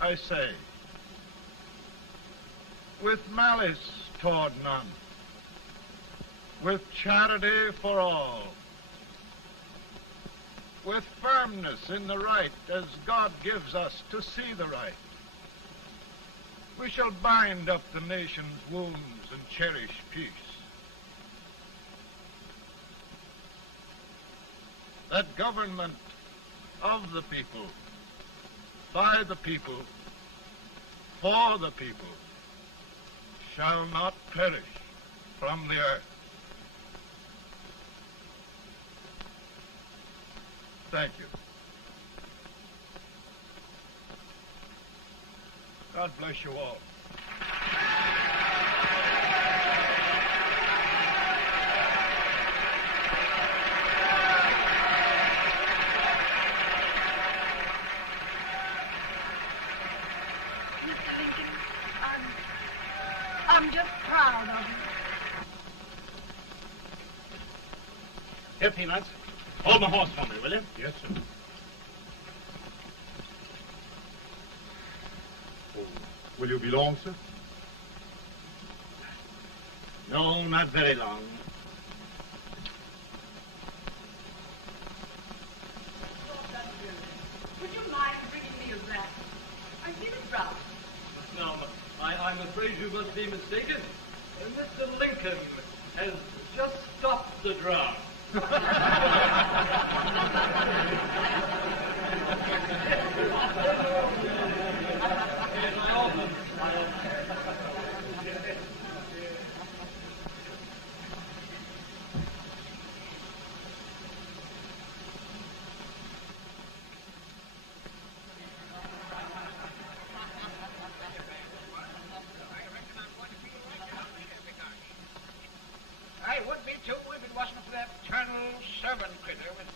I say, with malice toward none, with charity for all, with firmness in the right as God gives us to see the right, we shall bind up the nation's wounds and cherish peace. That government of the people, by the people, for the people, shall not perish from the earth. Thank you. God bless you all. I'm just proud of you. Here, Peanuts. Hold my horse for me, will you? Yes, sir. Oh, will you be long, sir? No, not very long. Would you mind bringing me a rat? I feel it rough. No, I'm afraid you must be mistaken. Mr. Lincoln has just stopped the drum. I would be too if it wasn't for that Colonel servant critter with